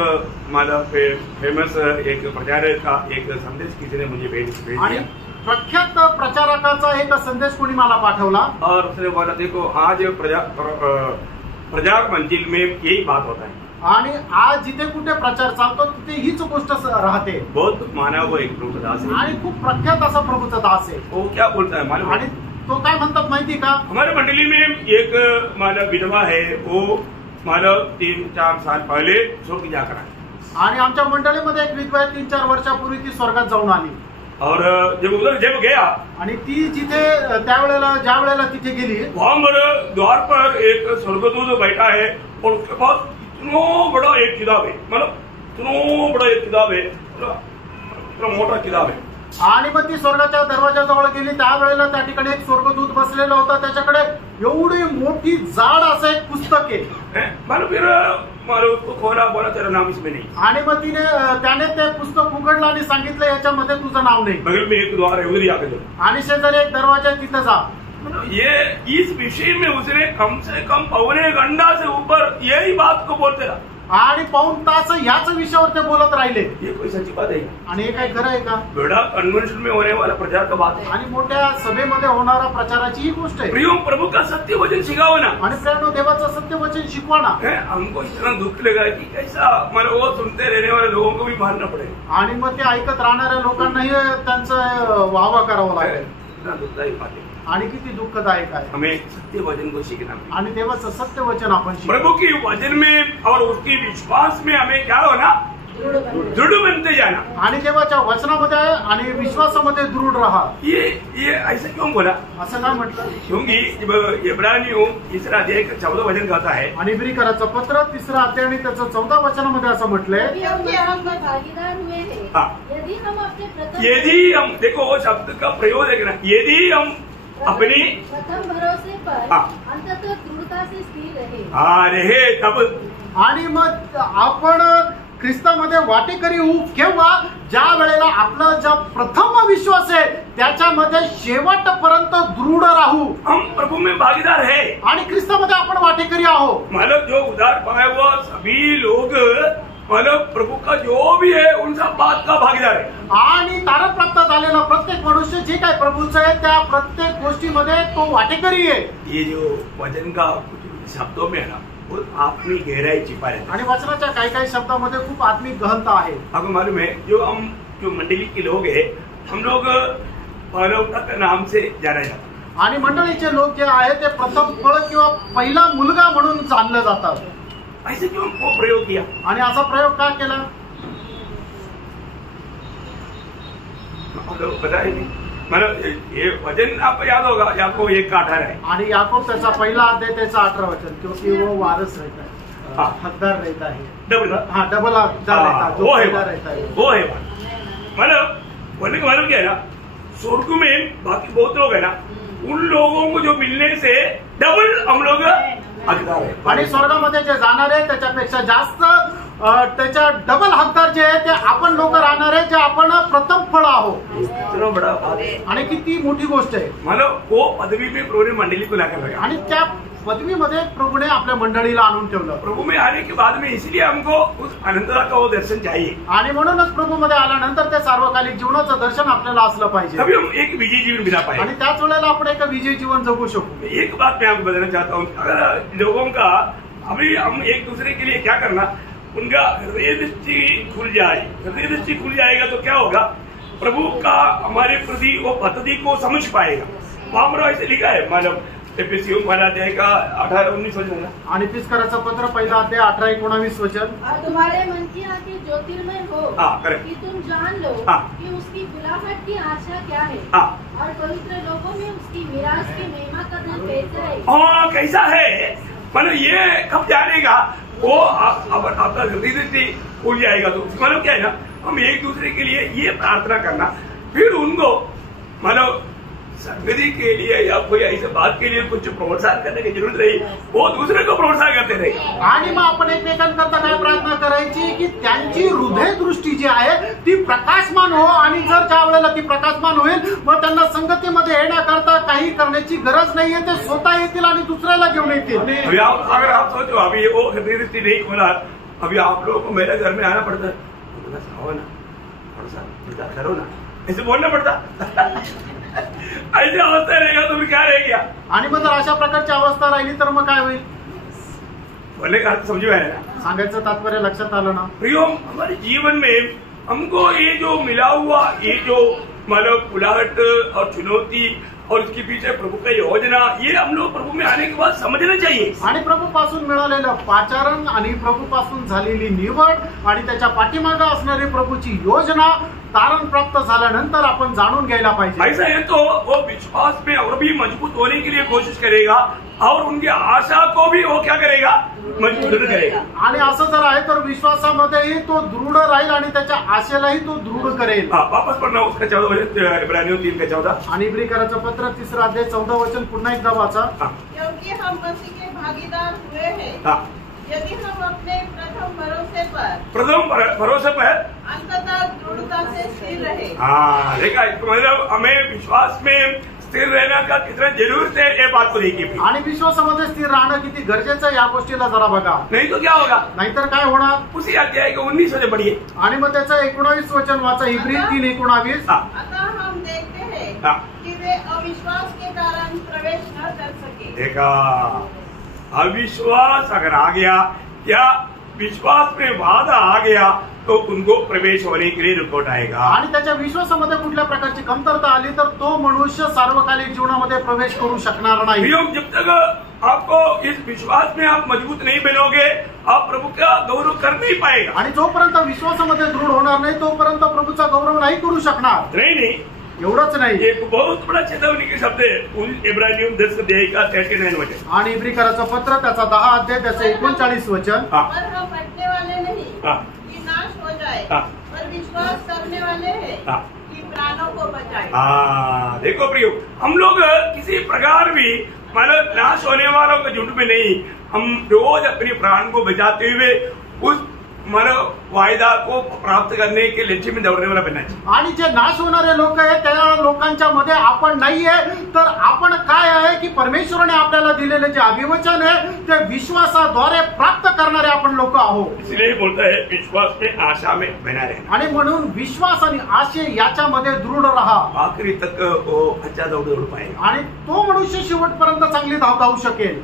माझा फेमस एक प्रचारक का एक संदेश किसी ने मुझे भेज आणि दिया प्रख्यात प्रचारकाचा एक संदेश कोणी मला पाठवला और उसने बोला देखो आज प्रचार मंजिल में यही बात होता है आणि आज जिथे कुठे प्रचार चालतो तिथे हीच गोष्ट राहते. बहुत माना वो एक प्रभु दास है आणि खूप प्रख्यात असा प्रभूचा दास आहे. वो क्या बोलता है मालूम आणि है? तो काय म्हणतात माहिती का, हमारे मंडली में एक माला विधवा है वो माला 3-4 साल पहले स्वर्ग जाकर आई आणि आमच्या मंडळीमध्ये एक विधवा आहे, 3-4 वर्षापूर्वी ती स्वर्गात जाऊन आली. और जब गया आणि ती जिथे ज्या वेळेला तिथे गेली वहां पर द्वार पर एक स्वर्गदूत बैठा है और उसके पास इतना बड़ा एक किताब है मतलब इतना बड़ा एक किताब है इतना मोटा किताब है आणि मग ती स्वर्गाच्या दरवाजाजवळ गेली. त्यावेळेला त्या ठिकाणी एक स्वर्गदूत बसलेला होता, त्याच्याकडे एवढी मोठी जाड असं एक पुस्तक आहे. मालूम फिर मालूम उसको खोला बोला तेरा नाम इसमें नहीं आणि मग त्याने ते पुस्तक उघडलं आणि सांगितलं याच्यामध्ये तुझं नाव नाही. बगल में एक द्वार है उधर जाके दो आणि शेजारी एक दरवाजा आहे तिथं जा. ये इस विषय में उसने कम से कम 1.25 घंटा से ऊपर यही बात को बोलते रहा आणि पाऊण तास ह्याच विषयावर ते बोलत राहिले. ये कोई सच्ची बात है आणि हे काय खरं आहे का, बड़ा कन्वेंशन में होने वाला प्रचार का बात है आणि मोठ्या सभेमध्ये होणारा प्रचाराची ही गोष्ट आहे. प्रियो प्रभु का सत्य वचन सिखाओ ना आणि प्रेरणो देवाचं सत्य वचन शिकवा ना. हमको इतना दुख लगा कि कैसा मतलब वो सुनते रहने वाले लोगों को भी मानना पड़ेगा आणि मग ते ऐकत राहणाऱ्या लोकांनाही त्यांचं वाहवा करावं लागेल. इतना दुखदायी बात है आणि किती दुःखदायक आहे. हमें सत्य वचन को सीखना है आणि देवाचं सत्य वचन आपण प्रभु की वचन में और उसकी विश्वास में हमें क्या होना दृढ़ बनते जाना. आणि देवाच्या वचनामध्ये आणि विश्वासामध्ये दृढ राहा. ये ऐसा क्यों बोला असं काय म्हटलं, क्योंकि जब इब्रानियों 3 अध्याय 14 वचन कहता है आणि इब्रिकराचं पत्र 3 अध्याय आणि त्याचं 14 वचनामध्ये असं म्हटलंय भागीदार हुए हैं. हाँ. यदि हम देखो वो शब्द का प्रयोग देखना यदि हम अपनी प्रथम भरोसे पर हाँ. अंततः दृढ़ता से स्थिर रहे. रहे तब आणि मग आपण ख्रिस्तामध्ये वाटेकरी होऊ केव्हा, ज्या वेळेला आपला जो प्रथम विश्वास आहे त्याच्यामध्ये शेवटपर्यंत दृढ राहू. हम प्रभु में भागीदार है आणि ख्रिस्तामध्ये आपण वाटेकरी आहोत. मतलब जो उद्धार पाया हुआ सभी लोग मतलब प्रभु का जो भी है उन सब बात का भागीदार है. आणि तारण प्राप्त झालेला प्रत्येक मनुष्य जे काही प्रभूचं आहे त्या प्रत्येक गोष्टीमध्ये तो वाटेकरी आहे. ये जो वचन का कुछ शब्दों में है ना वो आत्मिक गहराई छिपा रहता है. आणि वचनाच्या काही काही शब्दामध्ये खूप आत्मिक गहनता आहे. आपको मालूम है जो मंडली के लोग है हम लोग मानवता के नाम से जाना जाता. आणि मंडळीचे लोक जे आहे ते प्रथम फळ किंवा पहिला मुलगा म्हणून जाणलं जातात. ऐसे क्यों वो प्रयोग किया आणि असा प्रयोग का केला हम लोग बताए नहीं. मतलब ये वचन आपको याद होगा याकूब 1:18 है. आणि याकूब त्याचा पहिला अध्याय त्याचा 18 वचन, क्योंकि वो वारस रहता है, हकदार रहता है. डबल हाँ डबल हकदार रहता है, वो है रहता है. वो है मतलब बोलने का मालूम क्या है ना, स्वर्ग में बाकी बहुत लोग है ना उन लोगों को जो मिलने से डबल हम लोग हकदार है. आणि स्वर्गामध्ये जे जाणार आहे त्याच्यापेक्षा जास्त त्याच्या डबल हकदार जे आहे ते आपण लोक राहणार आहे, जे आपण प्रथम फळ आहोत. इतना बड़ा बात है आणि किती मोठी गोष्ट आहे. मतलब वो पदवी में प्रभु ने मंडली को लाकर लगा आणि त्या पदवीमध्ये प्रभूने आपल्या मंडळीला आणून ठेवलं. प्रभु में आने के बाद में इसलिए हमको उस अनंतता का वो दर्शन चाहिए. आणि म्हणूनच प्रभूमध्ये आल्यानंतर त्या सार्वकालिक जीवनाचं दर्शन आपल्याला असलं पाहिजे. तभी हम एक विजय जीवन बिता पाए. आणि त्याच वेळेला आपण एक विजय जीवन जगू शकू. एक बात मैं आपको बताना चाहता हूँ, अगर लोगों का अभी हम एक दूसरे के लिए क्या करना, उनका हृदय दृष्टि खुल जाए. हृदय दृष्टि खुल जाएगा तो क्या होगा, प्रभु का हमारे प्रति वो पद्धति को समझ पाएगा. वहां पर ऐसे लिखा है मतलब एफएससी वाला अध्याय का 18-19 वचन. आणि पिस्कराचं पत्र पहिला अध्याय 18-19 वचन. और तुम्हारे मन की आंखें ज्योतिर्मय हो कि तुम जान लो कि उसकी बुलाहट की आशा क्या है और पवित्र लोगों में उसकी विराज की महिमा का धन कैसा है. कैसा है मतलब ये कब जानेगा, वो आपका हृदय दृष्टि खुल जाएगा. तो मतलब क्या है ना, हम एक दूसरे के लिए ये प्रार्थना करना, फिर उनको मतलब संगति के लिए या कोई ऐसे बात के लिए कुछ प्रोत्साहन करने की जरूरत नहीं, वो दूसरे को प्रोत्साहन करते रहे। आणि मग आपण एकमेकांकरता काय प्रार्थना करायची की त्यांची हृदय दृष्टी जी आहे ती प्रकाशमान हो, आणि जर ज्या वेळेला ती प्रकाशमान होईल मग त्यांना संगतीमध्ये येण्याकरता काही करण्याची गरज नाहीये, ते स्वतः येतील आणि दुसऱ्याला घेऊन येतील। अभी अगर आप सोचो अभी वो हृदय दृष्टि नहीं खोला, अभी आप लोगों को मेरे घर में आना पड़ता है, थोड़ा सा आओ ना, थोड़ा सा इंतजार करो ना, ऐसे बोलना पड़ता। ऐसी अवस्था रहेगा तो फिर क्या रहेगा? आणि मग जर अशा प्रकारची अवस्था राहिली तर मग काय होईल? बोलने का अर्थ समझ में आया ना? सांगायचं तात्पर्य लक्षात आलं ना? प्रियो, हमारे जीवन में हमको ये जो मिला हुआ, ये जो मतलब बुलाहट और चुनौती और इसके पीछे प्रभु का योजना, ये हम लोग प्रभु में आने के बाद समझना चाहिए। आणि प्रभू पासून मिळालेलं पाचारण आणि प्रभू पासून झालेली निवड आणि त्याच्या पाठीमागे असणारी प्रभूची योजना तारण प्राप्त झाल्यानंतर आपण जाणून घ्यायला पाहिजे। ऐसा है तो वो विश्वास में और भी मजबूत होने के लिए कोशिश करेगा और उनकी आशा को भी वो क्या करेगा, मजबूत करेगा। आणि असं जर आहे तर विश्वासामध्येही तो दृढ राहील आणि त्याच्या आशेलाही तो दृढ करेल। वापस पढ़ना उसका 14 इब्रानियों 3:14 आणि इब्रिकराचं पत्र 3 अध्याय 14 वचन पुन्हा एकदा वाचा। क्योंकि हम मसीह के भागीदार हुए हैं, यदि हम अपने प्रथम भरोसे पर अंततः दृढ़ता से स्थिर रहे। हाँ देखा, मतलब हमें विश्वास में स्थिर रहना का कितना जरूरत है, ये बात को देखिए। आणि विश्वासामध्ये स्थिर राहणं किती गरजेचं या गोष्टीला जरा बघा, नहीं तो क्या होगा? नाहीतर काय होणार? उसी अध्याय के 19 से पढ़िए। आणि मग त्याचं 19 वचन वाचा, इब्री 3:19। अतः हम देखते हैं कि वे अविश्वास के कारण प्रवेश न कर सके। देखा, अविश्वास अगर आ गया या विश्वास में बाधा आ गया तो उनको प्रवेश होने के लिए रुकावट आएगा। आणि त्याच्या विश्वासामध्ये कुठल्या प्रकारची कमतरता आली तर तो मनुष्य सार्वकालिक जीवनामध्ये प्रवेश करू शकणार नाही। जब तक आपको इस विश्वास में आप मजबूत नहीं बनोगे, आप प्रभु का गौरव कर नहीं पाएगा। आणि जोपर्यंत विश्वासामध्ये दृढ होणार नाही तोपर्यंत प्रभूचा गौरव नाही करू शकणार। नहीं, एवढंच नाही, एक बहुत बड़ा चेतावनी के शब्द है इब्रानियों 10:39 वचन। आणि इब्रिकराचं पत्र त्याचा 10 अध्याय त्याचं 39 वचन। पर हम हटने वाले नहीं कि नाश हो जाए, पर विश्वास करने वाले हैं कि प्राणों को बचाए। देखो प्रियो, हम लोग किसी प्रकार भी मतलब नाश होने वालों के झुंड में नहीं, हम रोज अपने प्राण को बचाते हुए उस मतलब वायदा को प्राप्त करने के लक्ष्य में दौड़ने वाला बनना चाहिए। आणि जे नाश होणारे लोक आहेत त्या लोकांच्या मध्ये आपण नाहीये, तर आपण काय आहे की परमेश्वराने आपल्याला दिलेले जे अभिवचन आहे ते विश्वासाद्वारे प्राप्त करणारे आपण लोक आहोत। इसलिए बोलता है विश्वास में आशा में बना रहना। आणि म्हणून विश्वास आणि आशे याच्यामध्ये दृढ राहा, आखिरी तक वो अच्छा दौड़ पाएगा आणि तो मनुष्य शेवटपर्यंत चांगली धावू शकेल।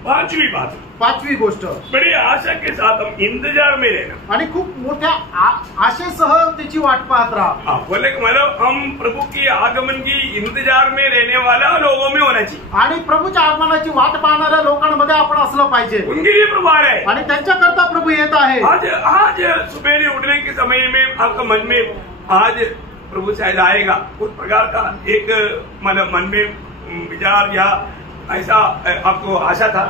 पाचवी गोष्ट, बड़ी आशा के साथ हम इंतजार में रहना आणि खूप मोठ्या आशेसह त्याची वाट पाहत राहा। बोले मतलब हम प्रभु की आगमन की इंतजार में रहने वाला लोगों में होना चाहिए, आणि प्रभूच्या आगमनाची वाट पाहणाऱ्या लोकांमध्ये आपण असलं पाहिजे। उनके लिए प्रभु आ रहा है आणि त्यांच्याकरता प्रभू येत आहे। आज सुबह उठने के समय में आपका मन में आज प्रभु शायद आएगा, उस प्रकार का एक मन में विचार या ऐसा आपको आशा था।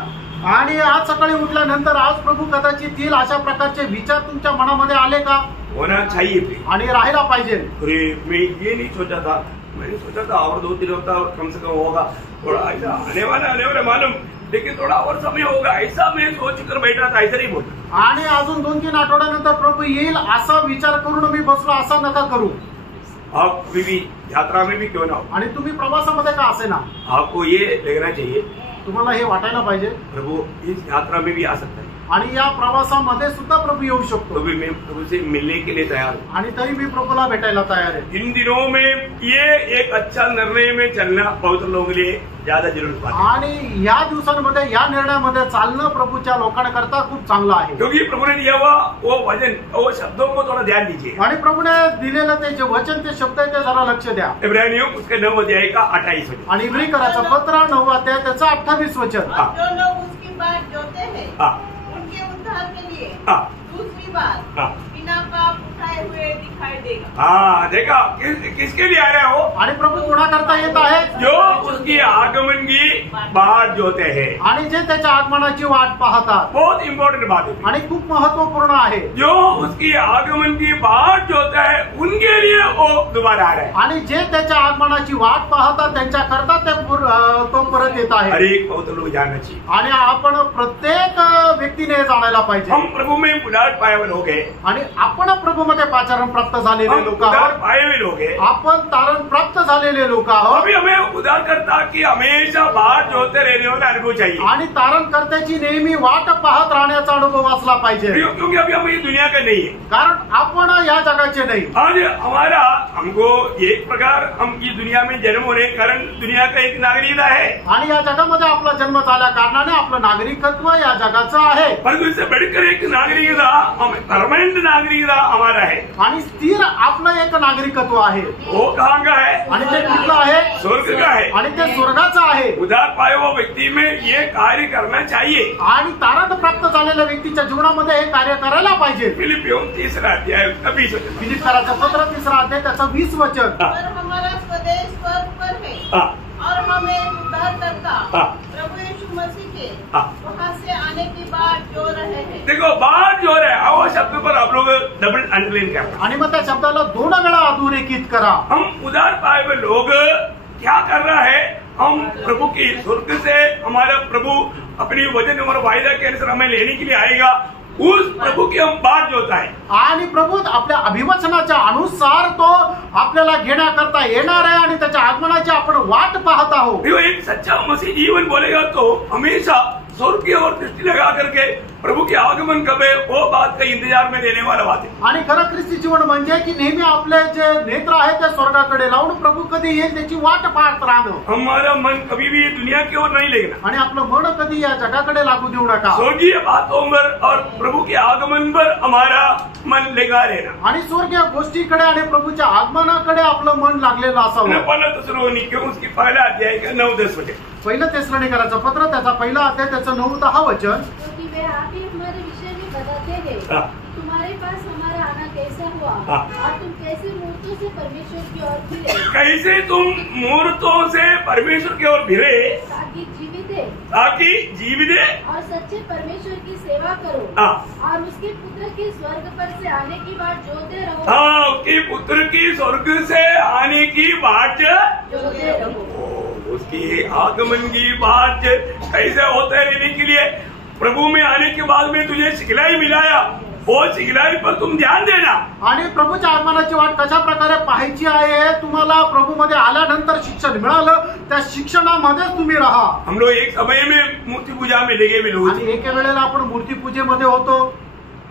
आणि आज सकाळी उठल्यानंतर आज प्रभू कदाचित येईल अशा प्रकारचे विचार तुमच्या मनामध्ये आले का? होना चाहिए आणि राहायला पाहिजे। अरे मैं ये नहीं सोचा था, मैंने सोचा था और 2-3 हफ्ता कम से कम होगा, थोड़ा ऐसा आने वाला मालूम, लेकिन थोड़ा और समय होगा, ऐसा मैं सोच कर बैठा था, ऐसा नहीं बोलता। आणि अजून 2-3 आठवड्यानंतर प्रभू येईल असा विचार करून मी बसलो, असा नका करू। आप भी यात्रा में भी क्यों ना हो, आणि तुम्ही प्रवासामध्ये का असे ना, आपको ये लगना चाहिए तुम्हाला हे वाटायला पाहिजे प्रभु इस यात्रा में भी आ सकता है, आणि या प्रवासामध्ये सुद्धा प्रभू येऊ शकतो। तो भी मैं प्रभु से मिलने के लिए तैयार हूँ, आणि तरी मी प्रभूला भेटायला तयार आहे। इन दिनों में ये एक अच्छा निर्णय में चलना पवित्र लोगों के लिए ज्यादा जरूरत है, आणि या दिवसांमध्ये या निर्णयामध्ये चालणं प्रभूच्या लोकांकरता खूप चांगलं आहे। क्योंकि प्रभु ने दिया हुआ वो वचन, वो शब्दों को थोड़ा ध्यान दीजिए। आणि प्रभूने दिलेलं ते जे वचन, ते शब्द आहे ते जरा लक्ष द्या। इब्रानियों उसके 9 अध्याय का 28 वचन। आणि इब्रिकराचं पत्र 9 अध्याय त्याचं 28 वचन। जो लोग उसकी बात जोते हैं उनके उद्धार के लिए दूसरी बात बिना पाप उठाए हुए दिखाई देगा। हाँ देखा, किसके लिए आ रहा है वो? आणि प्रभू कोणाकरता येत आहे? जो उसकी आगमन की बाट जोते हैं। आणि जे त्याच्या आगमनाची वाट पाहतात। बहुत इम्पोर्टेंट बात है आणि खूप महत्वपूर्ण आहे। जो उसकी आगमन की बाट जोता है उनके लिए वो दोबारा आ रहा है। आणि जे त्याच्या आगमनाची वाट पाहतात त्यांच्या करता तो परत येत आहे। हर एक बहुत लोग जानना चाहिए। आणि आपण प्रत्येक व्यक्तीने जाणायला पाहिजे। हम प्रभु में बुलाहट पाए हुए लोग हैं। आणि आपण प्रभूमध्ये पाचारण प्राप्त झालेले लोक उद्धार आहोत। पाए हुए लोग हैं। आपण तारण प्राप्त झालेले लोक आहोत। अभी हमें उद्धारकर्ता की हमेशा बाट जोते रहने वाला अनुभव चाहिए। आणि तारणकर्त्याची नेहमी वाट पाहत राहण्याचा अनुभव असला पाहिजे। क्योंकि अभी हम इस दुनिया का नहीं है। कारण आपण या जगाचे नाही। आज हमारा हमको एक प्रकार हम इस दुनिया में जन्म होने के कारण दुनिया का एक नागरिकता है। आणि या जगामध्ये आपला जन्म झाल्या कारणाने आपलं नागरिकत्व या जगाचं आहे। परंतु इससे बढ़कर एक नागरिकता परमानेंट नागरिकता हमारा है। आणि स्थिर आपलं एक नागरिकत्व आहे। वो कहाँ का है? आणि ते कुठलं आहे? स्वर्ग का है। आणि ते स्वर्गाचं आहे। उद्धार पाए हुए व्यक्ति में ये कार्य करना चाहिए। आणि तारण प्राप्त झालेल्या व्यक्तीच्या जीवनामध्ये हे कार्य करायला पाहिजे। फिलिपियों 3 अध्याय 20 वचन। फिलिप्पियराचं पत्र 3 अध्याय त्याचं 20 वचन। पर हमारा स्वदेश स्वर्ग पर है हाँ। और हमें उद्धारकर्ता हाँ। प्रभु यीशु मसीह के हाँ। वहाँ से आने की बात जो रहे हैं। देखो बात जो है वो शब्द पर आप लोग डबल अंडरलाइन करना। आणि मग त्या शब्दाला 2 वेळा अधोरेखित करा। हम उद्धार पाए हुए लोग क्या कर रहा है? हम प्रभु की स्वर्ग से हमारा प्रभु अपनी वचन और वायदा के अनुसार हमें लेने के लिए आएगा। उस प्रभु की हम बात जोता है। आणि प्रभू आपल्या अभिवचनाच्या अनुसार तो आपल्याला घेण्याकरता येणार आहे आणि त्याच्या आगमनाची आपण वाट पाहत आहोत। जो एक सच्चा मसीह जीवन बोलेगा तो हमेशा स्वर्ग की ओर दृष्टि लगा करके प्रभु के आगमन कब है वो बात का इंतजार में देने वाला बात है। आणि खरं ख्रिस्ती जीवन म्हणजे की नेहमी आपले जे नेत्र आहेत ते स्वर्गाकडे लावून प्रभू कधी येईल त्याची वाट पाहत राहणं। हमारा मन कभी भी दुनिया की ओर नहीं लेना। आणि आपलं मन कधी या जगाकडे लागू देऊ नका। स्वर्गीय बातों पर और प्रभु के आगमन पर हमारा मन लगा रहना। आणि स्वर्गीय गोष्टीकडे आणि प्रभूच्या आगमनाकडे आपलं मन लागलेलं असावं। पहला थिस्सलुनीकियों उसकी पहला अध्याय का 9-10 वचन। पहिलं थिस्सलुनीकराचं पत्र त्याचा पहिला अध्याय त्याचं 9-10 वचन। क्योंकि वे आप ही हमारे विषय में बताते हैं हाँ। तुम्हारे पास हमारा आना कैसा हुआ हाँ। और तुम कैसे मूर्तों से परमेश्वर की ओर फिरे कैसे तुम मूर्तों से परमेश्वर की ओर फिरे ताकि जीवित और सच्चे परमेश्वर की सेवा करो हाँ। और उसके पुत्र के स्वर्ग पर से आने की बात जोते रहो। हाँ, उसके पुत्र की स्वर्ग से आने की बात जोते रहो। उसकी आगमन की बात कैसे होते रहने के लिए प्रभु में आने के बाद में तुझे सिखलाई मिलाया वो सिखलाई पर तुम ध्यान देना। आणि प्रभूच्या आगमनाची वाट कशा प्रकारे पाहायची आहे हे तुम्हाला प्रभूमध्ये आल्यानंतर शिक्षण मिळालं त्या शिक्षणामध्येच तुम्ही राहा। हम लोग एक समय में मूर्ति पूजा में लगे हुए लोग आणि एके वेळेला आपण मूर्ती पूजेमध्ये होतो।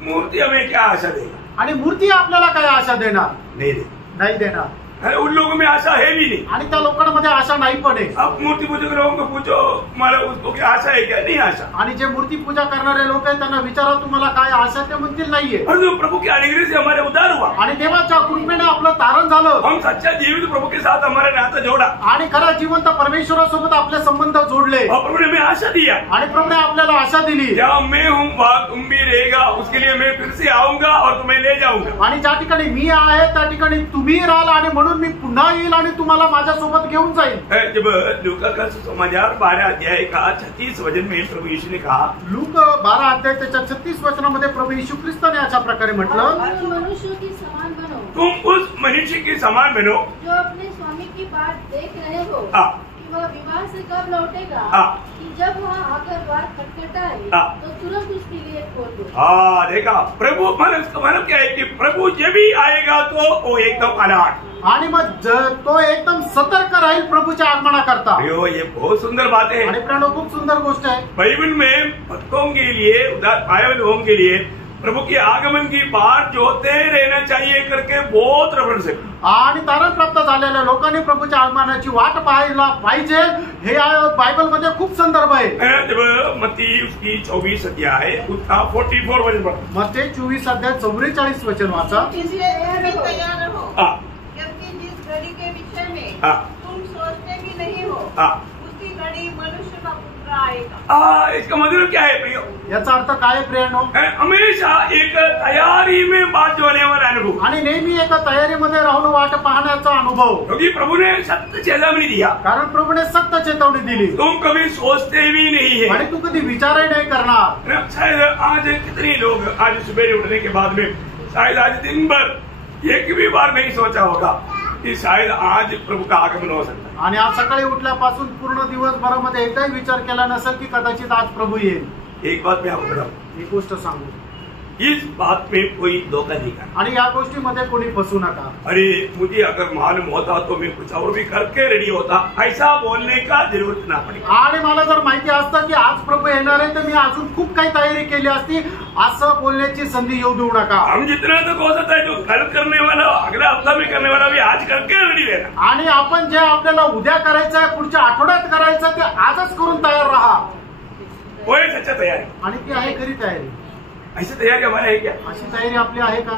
मूर्ति हमें क्या आशा देगा? आणि मूर्ती आपल्याला काय आशा देणार? नाही देणार। अरे उन लोगों में आशा है भी नहीं। आणि त्या लोकांमध्ये आशा नाही पण आहे। अब मूर्ति पूजक लोगों को पूछो हमारा उसको क्या आशा है क्या? नहीं आशा। आणि जे मूर्ती पूजा करणारे लोक आहेत त्यांना विचारा तुम्हाला काय आशा ते म्हणतील नाहीये। और जो प्रभु के अनुग्रह से हमारे उद्धार हुआ आणि देवाच्या कृपेने आपलं तारण झालं। हम सच्चा जीवित प्रभु के साथ हमारा नाता जोड़ा आणि खरा जिवंत परमेश्वरासोबत आपले संबंध जोडले और प्रभु ने हमें आशा दिया आणि प्रभूने आपल्याला आशा दिली। जहाँ मैं हूँ वहाँ तुम भी रहेगा उसके लिए मैं फिर से आऊंगा और तुम्हें ले जाऊंगा। आणि ज्या ठिकाणी मी आहे त्या ठिकाणी तुम्ही राहाल आणि म्हणून मी पुन्हा येईल आणि तुम्हाला माझ्यासोबत घेऊन जाईल। जब लूका का सुसमाचार 12 अध्याय का 36 वचन में प्रभु यीशु ने कहा लूक 12 अध्याय त्याच्या 36 वचनामध्ये प्रभु येशू ख्रिस्ताने अशा प्रकारे म्हटलं तुम मनुष्यों के समान बनो तुम उस मनुष्य के समान बनो जो अपने स्वामी की बात देख रहे हो हाँ। कि वह विवाह से कब लौटेगा हाँ। कि जब वह आकर द्वार खटखटाए हाँ। तो तुरंत उसके लिए खोल दो। हाँ देखा प्रभु मतलब क्या है कि प्रभु जब भी आएगा तो वो एकदम अलर्ट आणि मग तो एकदम सतर्क राहील प्रभूच्या आगमनाकरता। ये बहुत सुंदर बात है आणि प्रिय खूप सुंदर गोष्ट आहे। बाइबल में भक्तों के लिए उद्धार पाए हुए लोगों के लिए प्रभु के आगमन की बात जोते रहना चाहिए करके बहुत रेफरेंस है। आणि तारण प्राप्त झालेल्या लोकांनी प्रभूच्या आगमनाची वाट पाहायला पाहिजे हे बायबलमध्ये खूप संदर्भ आहे। जब मत्ती उसकी 24 अध्याय उसका 44 वचन पर मत्ती 24 अध्याय 44 वचन वाचा। इसलिए तुम भी तैयार रहो हाँ। क्योंकि जिस घड़ी के विषय में हाँ। तुम सोचते भी नहीं हो हाँ। उसकी घड़ी मनुष्य का पुत्र आएगा। इसका मतलब क्या है प्रियो? याचा अर्थ काय आहे प्रियानो? हमेशा एक तैयारी में बात होने वाला अनुभव, आणि नेहमी एका तयारीमध्ये राहून वाट पाहण्याचा अनुभव, क्योंकि प्रभु ने सत्य चेतावनी दिया, कारण प्रभूने सक्त चेतावणी दिली तुम कभी सोचते भी नहीं है। आणि तू कधी विचारही नाही करणार। शायद आज कितने लोग आज सुबह उठने के बाद में शायद आज दिन भर एक भी बार नहीं सोचा होगा कि शायद आज प्रभु का आगमन हो सकता है। आणि आज सकाळी उठल्यापासून पूर्ण दिवसभरामध्ये एकदाही विचार केला नसेल की कदाचित आज प्रभू येईल। एक बात मैं आपको बताऊं, एक गोष्ट सांगू, इस बात में कोई धोखा नहीं करना। आणि या गोष्टीमध्ये कोणी फसू नका। अरे मुझे अगर मालूम होता तो मैं कुछ और भी करके रेडी होता, ऐसा बोलने का जरूरत ना पड़ी। आणि मला जर माहिती असतं की आज प्रभू येणार आहे तर मी अजून खूप काही तयारी केली असती, असं बोलण्याची संधी येऊ देऊ नका। हम जितना तक हो सकता है जो कल करने वाला अगला हफ्ता में करने वाला भी आज करके रेडी रहना। आणि आपण जे आपल्याला उद्या करायचं आहे, पुढच्या आठवड्यात करायचं ते आजच करून तयार राहा। वो है सच्चा तैयारी। आणि ती आहे खरी तयारी। ऐसी तैयारी हमारे है क्या? अशी तयारी आपली आहे का?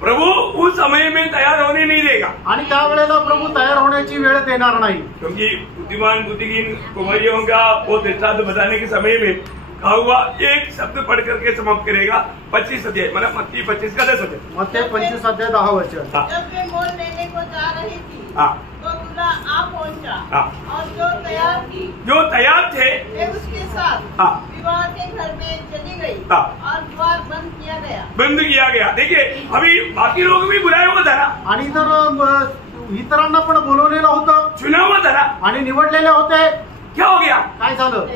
प्रभु उस समय में तैयार होने नहीं देगा, आणि त्यावेळेला प्रभु तयार होण्याची वेळ देणार नाही, क्योंकि बुद्धिमान बुद्धिहीन कुमारियों का वो दृष्टांत बताने के समय में कहा हुआ एक शब्द पढ़ करके समाप्त करेगा 25 अध्याय, मतलब मत्ती 25 का 10 अध्याय। मत्ती 25 अध्याय 10 वचन। जब वे मोल लेने को जा रही थी हाँ तो दूल्हा आ पहुंचा हाँ। और जो तैयार थे वे उसके साथ हाँ। विवाह के घर में चली गई हाँ। और द्वार बंद किया गया। बंद किया गया। देखिए अभी बाकी लोग भी बुलाया हुआ था ना, आणि तर इतरांना पण बोलवलेलं होतं, चुना हुआ था ना, आणि निवडलेले होते। क्या हो गया? काय झालं?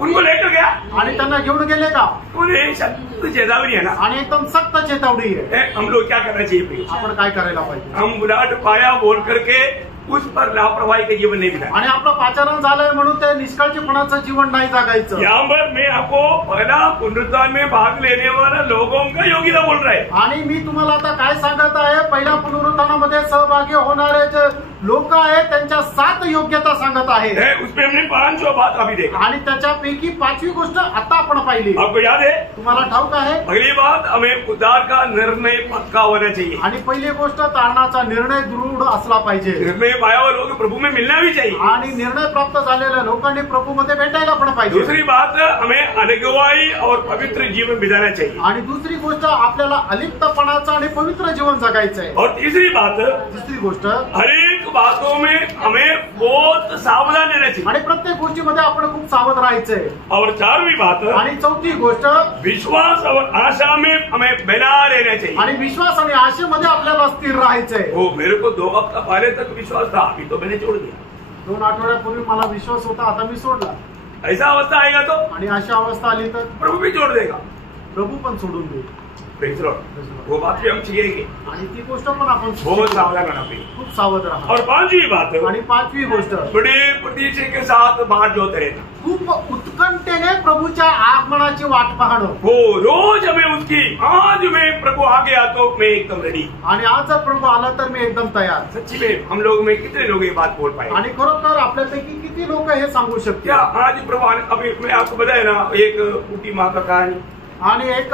उनको लेकर गया आणि त्यांना घेऊन गेले का? उन्हें सख्त चेतावनी है ना, आणि एकदम सक्त चेतावणी आहे। हम लोग क्या करना चाहिए प्रिय? आपण काय करायला पाहिजे? हम बुलाहट पाया बोल करके उस पर लापरवाही का जीवन नहीं बिताना। आणि आपलं पाचारण झालंय म्हणून ते निष्काळजीपणाचं जीवन नाही जगायचं। यहाँ पर मैं आपको पहला पुनरुत्थान में भाग लेने वाला लोगों का योग्यता बोल रहा है। आणि मी तुम्हाला आता काय सांगत आहे, पहिल्या पुनरुत्थानामध्ये सहभागी होणारे जे लोक आहेत त्यांच्या 7 योग्यता सांगत आहे। उसमें हमने 5 बात अभी देखा, आणि त्याच्यापैकी 5वी गोष्ट आता आपण पाहिली। आपको याद है? तुम्हाला ठाऊक आहे? पहली बात, हमें उद्धार का निर्णय पक्का होना चाहिए। आणि पहिली गोष्ट, तारणाचा निर्णय दृढ असला पाहिजे। निर्णय पाया हुआ लोग प्रभु में मिलना भी चाहिए। आणि निर्णय प्राप्त झालेल्या लोकांनी प्रभूमध्ये भेटायला पण पाहिजे। दूसरी बात, हमें अनगवाई और पवित्र जीवन बिताना चाहिए। आणि दुसरी गोष्ट, आपल्याला अलिप्तपणाचं आणि पवित्र जीवन जगायचं आहे। और तीसरी बात, तिसरी गोष्ट, हर एक बातों में हमें बहुत सावधान रहना चाहिए। आणि प्रत्येक गोष्टीमध्ये आपण खूप सावध राहायचंय। और 4वीं बात, आणि चौथी गोष्ट, विश्वास और आशा में हमें बना रहना चाहिए। आणि विश्वास आणि आशेमध्ये आपल्याला स्थिर राहायचंय। वो मेरे को 2 हफ्ता पहले तक विश्वास था, अभी तो मैंने छोड़ दिया। 2 आठवड्यापूर्वी मला विश्वास होता, आता मी सोडला। ऐसा अवस्था आएगा तो आणि अशा अवस्था आली तर प्रभु भी छोड़ देगा, प्रभू पण सोडून देईल। Praise Lord. वो बात भी हम सीखेंगे। आणि ती गोष्ट पण आपण बहुत सावधान रहना चाहिए। खूप सावध राहा। और 5वीं बात, आणि 5वी गोष्ट, बड़े प्रतीक्षे के साथ बाट जोते रहना। खूप उत्कंठेने प्रभूच्या आगमनाची वाट पाहणं। हो रोज हमें उसकी, आज में प्रभु आ गया तो मैं एकदम रेडी। आणि आज जर प्रभू आला तर मी एकदम तयार। सच्ची में हम लोग में कितने लोग ये बात बोल पाए? आणि खरोखर आपल्यापैकी किती लोक हे सांगू शकते? क्या आज प्रभु अभी मैं आपको बताया ना, एक बूटी माँ का कहानी, आणि एक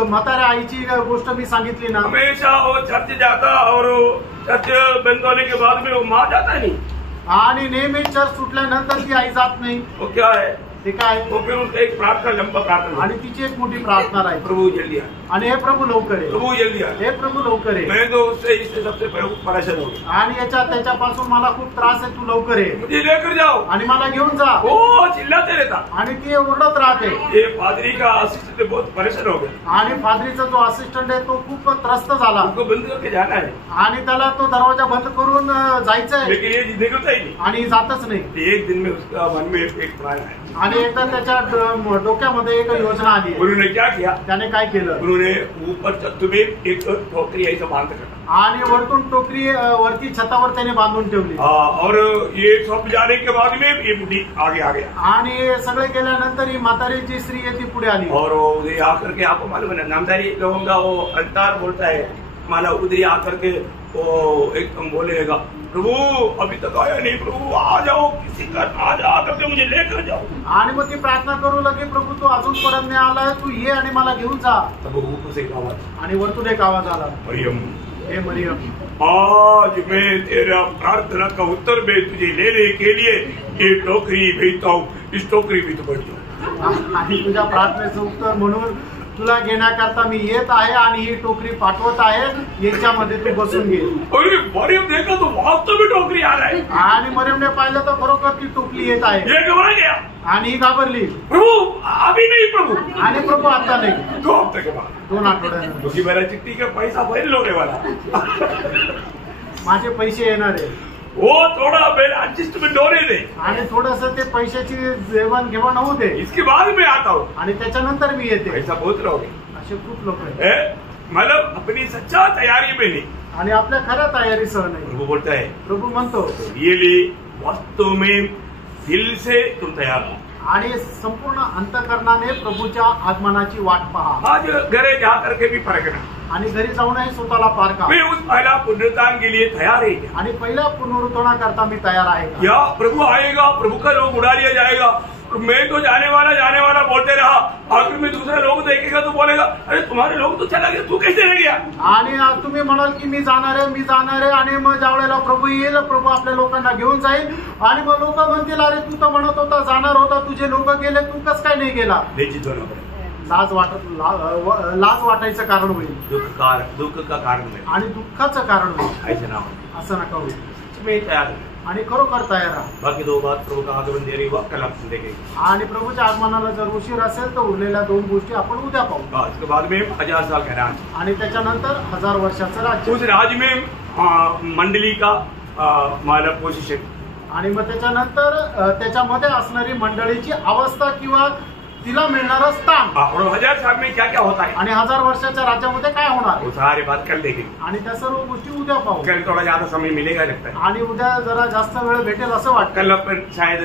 म्हाताऱ्या आईची गोष्ट मी सांगितली ना। हमेशा वो चर्च जाता और चर्च बंद होने के बाद में वो माँ जाता नहीं। आणि नेहमी चर्च सुटल्यानंतर ती आई जात नाही। वो क्या है? ते काय? तो फिर उसका एक प्रार्थना, लंबा प्रार्थना, आणि तिची एक मोठी प्रार्थना राहील, प्रभु जल्दी आ, आणि हे प्रभू लवकर आहे, प्रभु जल्दी आ। हे प्रभू लवकर आहे। मैं तो इससे सबसे परेशान हो गया। आणि त्याच्यापासून मला खूप त्रास आहे, तू लवकर आहे मुझे लेकर जाओ, आणि मला घेऊन जा। वो चिल्लाते रहता। आणि ती ओरडत राहते। ये पादरी का असिस्टेंट बहुत परेशान हो गया। आणि पादरीचा जो असिस्टंट आहे तो खूप त्रस्त झाला। उनको बंद करके जाना है, आणि त्याला तो दरवाजा बंद करून जायचंय, लेकिन ये निकलता ही नहीं। आणि जातच नाही। एक दिन में उसका मन में एक प्लान आया। आणि एकदा त्याच्या डोक्यामध्ये एक योजना आली। उन्होंने क्या किया? त्याने काय केलं? उन्होंने ऊपर छत में एक टोकरी ऐसा बांध रखा, आणि वरतून टोकरी वरती छतावर त्याने बांधून ठेवली। और ये सब जाने के बाद में ये बुढ़ी आगे आ गया। आणि सगळे गेल्यानंतर ही म्हातारीची स्त्री आहे ती पुढे आली। और उधर आकर के, आपको मालूम है ना, नामधारी लोगों का वो अंतार बोलता है, माला उधर आकर के वो एकदम बोलेगा, प्रभु अभी तक आया नहीं, प्रभु आ जाओ, किसी का आ जा करके मुझे लेकर जाओ। आणि मग ती प्रार्थना करू लगे, प्रभू तू अजूनपर्यंत नाही आला, तू ये आणि मला घेऊन जा। तब ऊपर से एक आवाज, आणि वरतून एक आवाज आला, मरियम हे मरियम, आज मैं तेरा प्रार्थना का उत्तर में तुझे लेने के लिए ये टोकरी भेजता हूँ, इस टोकरी में तू बैठ जा। आणि तुझ्या प्रार्थनेचं उत्तर म्हणून तुला घेण्याकरता मी येत आहे आणि ही टोकरी पाठवत आहे, याच्यामध्ये तू बसून घे. अरे मरियम देखा तो वास्तव में टोकरी आ रहा है. आणि मरियमने पाहिलं तर खरोखर ती टोकरी येत आहे ये घबरा गया. आणि ही घाबरली. प्रभु अभी नहीं प्रभु. आणि प्रभु आता नाही, 2 हफ्ते के बाद, 2 आठवड्यानंतर क्योंकि मेरा चिट्ठी का पैसा भरल होने वाला. माझे पैसे येणार आहे. वो थोड़ा मेरा एडजस्टमेंट होने दे. आणि थोडस ते पैशाची जेवण घेवाण होऊ दे. इसके बाद मैं आता हूँ. आणि त्याच्यानंतर मी येते. ऐसा बहुत रहोगे. असे खूप लोक आहेत. मतलब अपनी सच्चा तैयारी में नहीं, आणि आपल्या खऱ्या तयारीसह नाही. प्रभु बोलता है प्रभु म्हणतो रियली वास्तव में दिल से तुम तैयार हो. आणि संपूर्ण अंतःकरणाने प्रभूच्या आगमनाची वाट पहा. आज घरे जा करके भी परखना, आणि घरी जाऊनही स्वतःला पारखा. मैं उस पहला पुनरुत्थान के लिए तैयार है क्या? आणि पहिल्या पुनरुत्थानाकरता मी तयार आहे का? या प्रभु आएगा, प्रभु का लोग उड़ा लिया जाएगा, और मैं तो जाने वाला बोलते रहा, आखिर में दूसरे लोग देखेगा तो बोलेगा अरे तुम्हारे लोग तो चला गया, तू कैसे रह गया? आणि तुम्ही म्हणाल की मी जाणार आहे आणि मग ज्या वेळेला प्रभू येईल, प्रभू आपल्या लोकांना घेऊन जाईल आणि मग लोक म्हणतील अरे तू तर म्हणत होता जाणार होता, तुझे लोक गेले, तू कस काय नाही गेला? लाज वाटायचं कारण होईल. दुःख का कारण है आणि दुःखाचं कारण होईल. ऐसे ना हो. असं नका होईल. मैं तैयार हूँ. आणि खरोखर तयार राहा. बाकी 2 बात प्रभु का आगमन देरी हुआ कल आप देखेंगे. आणि प्रभूच्या आगमनाला जर उशीर असेल तर उरलेल्या 2 गोष्टी आपण उद्या पाहू. इसके बाद में 1000 साल का राज. आणि त्याच्यानंतर 1000 वर्षाचं राज्य. उस राज्य में मंडली का मतलब पोजिशन. आणि मग त्याच्यानंतर त्याच्यामध्ये असणारी मंडळीची अवस्था किंवा तिला मिळणारं स्थान. और 1000 साल में क्या क्या होता है आणि 1000 वर्षाच्या राज्यामध्ये काय होणार वो सारी बात कल देखेंगे. आणि त्या सर्व गोष्टी उद्या पाहू. कल थोड़ा ज्यादा समय मिलेगा लगता है. आणि उद्या जरा जास्त वेळ भेटेल असं वाटतं. कल अपन शायद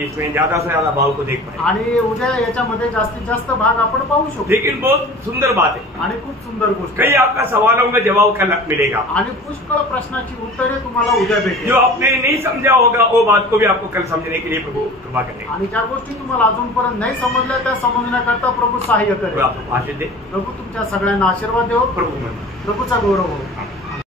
इसमें ज्यादा से ज्यादा भाव को देख पाए. आणि उद्या याच्यामध्ये जास्तीत जास्त भाग आपण पाहू शकतो. लेकिन बहुत सुंदर बात है. आणि खूप सुंदर गोष्ट. कई आपका सवालों का जवाब कल मिलेगा. आणि पुष्कळ प्रश्नाची उत्तरे तुम्हाला उद्या भेटेल. जो आपने नहीं समझा होगा वो बात को भी आपको कल समझने के लिए प्रभु कृपा करेगा. आणि ज्या गोष्टी तुम्हाला अजूनपर्यंत नाही समजल्या त्या समजण्याकरता प्रभू सहाय्य करेल. आपको आशीष दे. प्रभू तुमच्या सगळ्यांना आशीर्वाद देव. प्रभु प्रभूचा गौरव हो.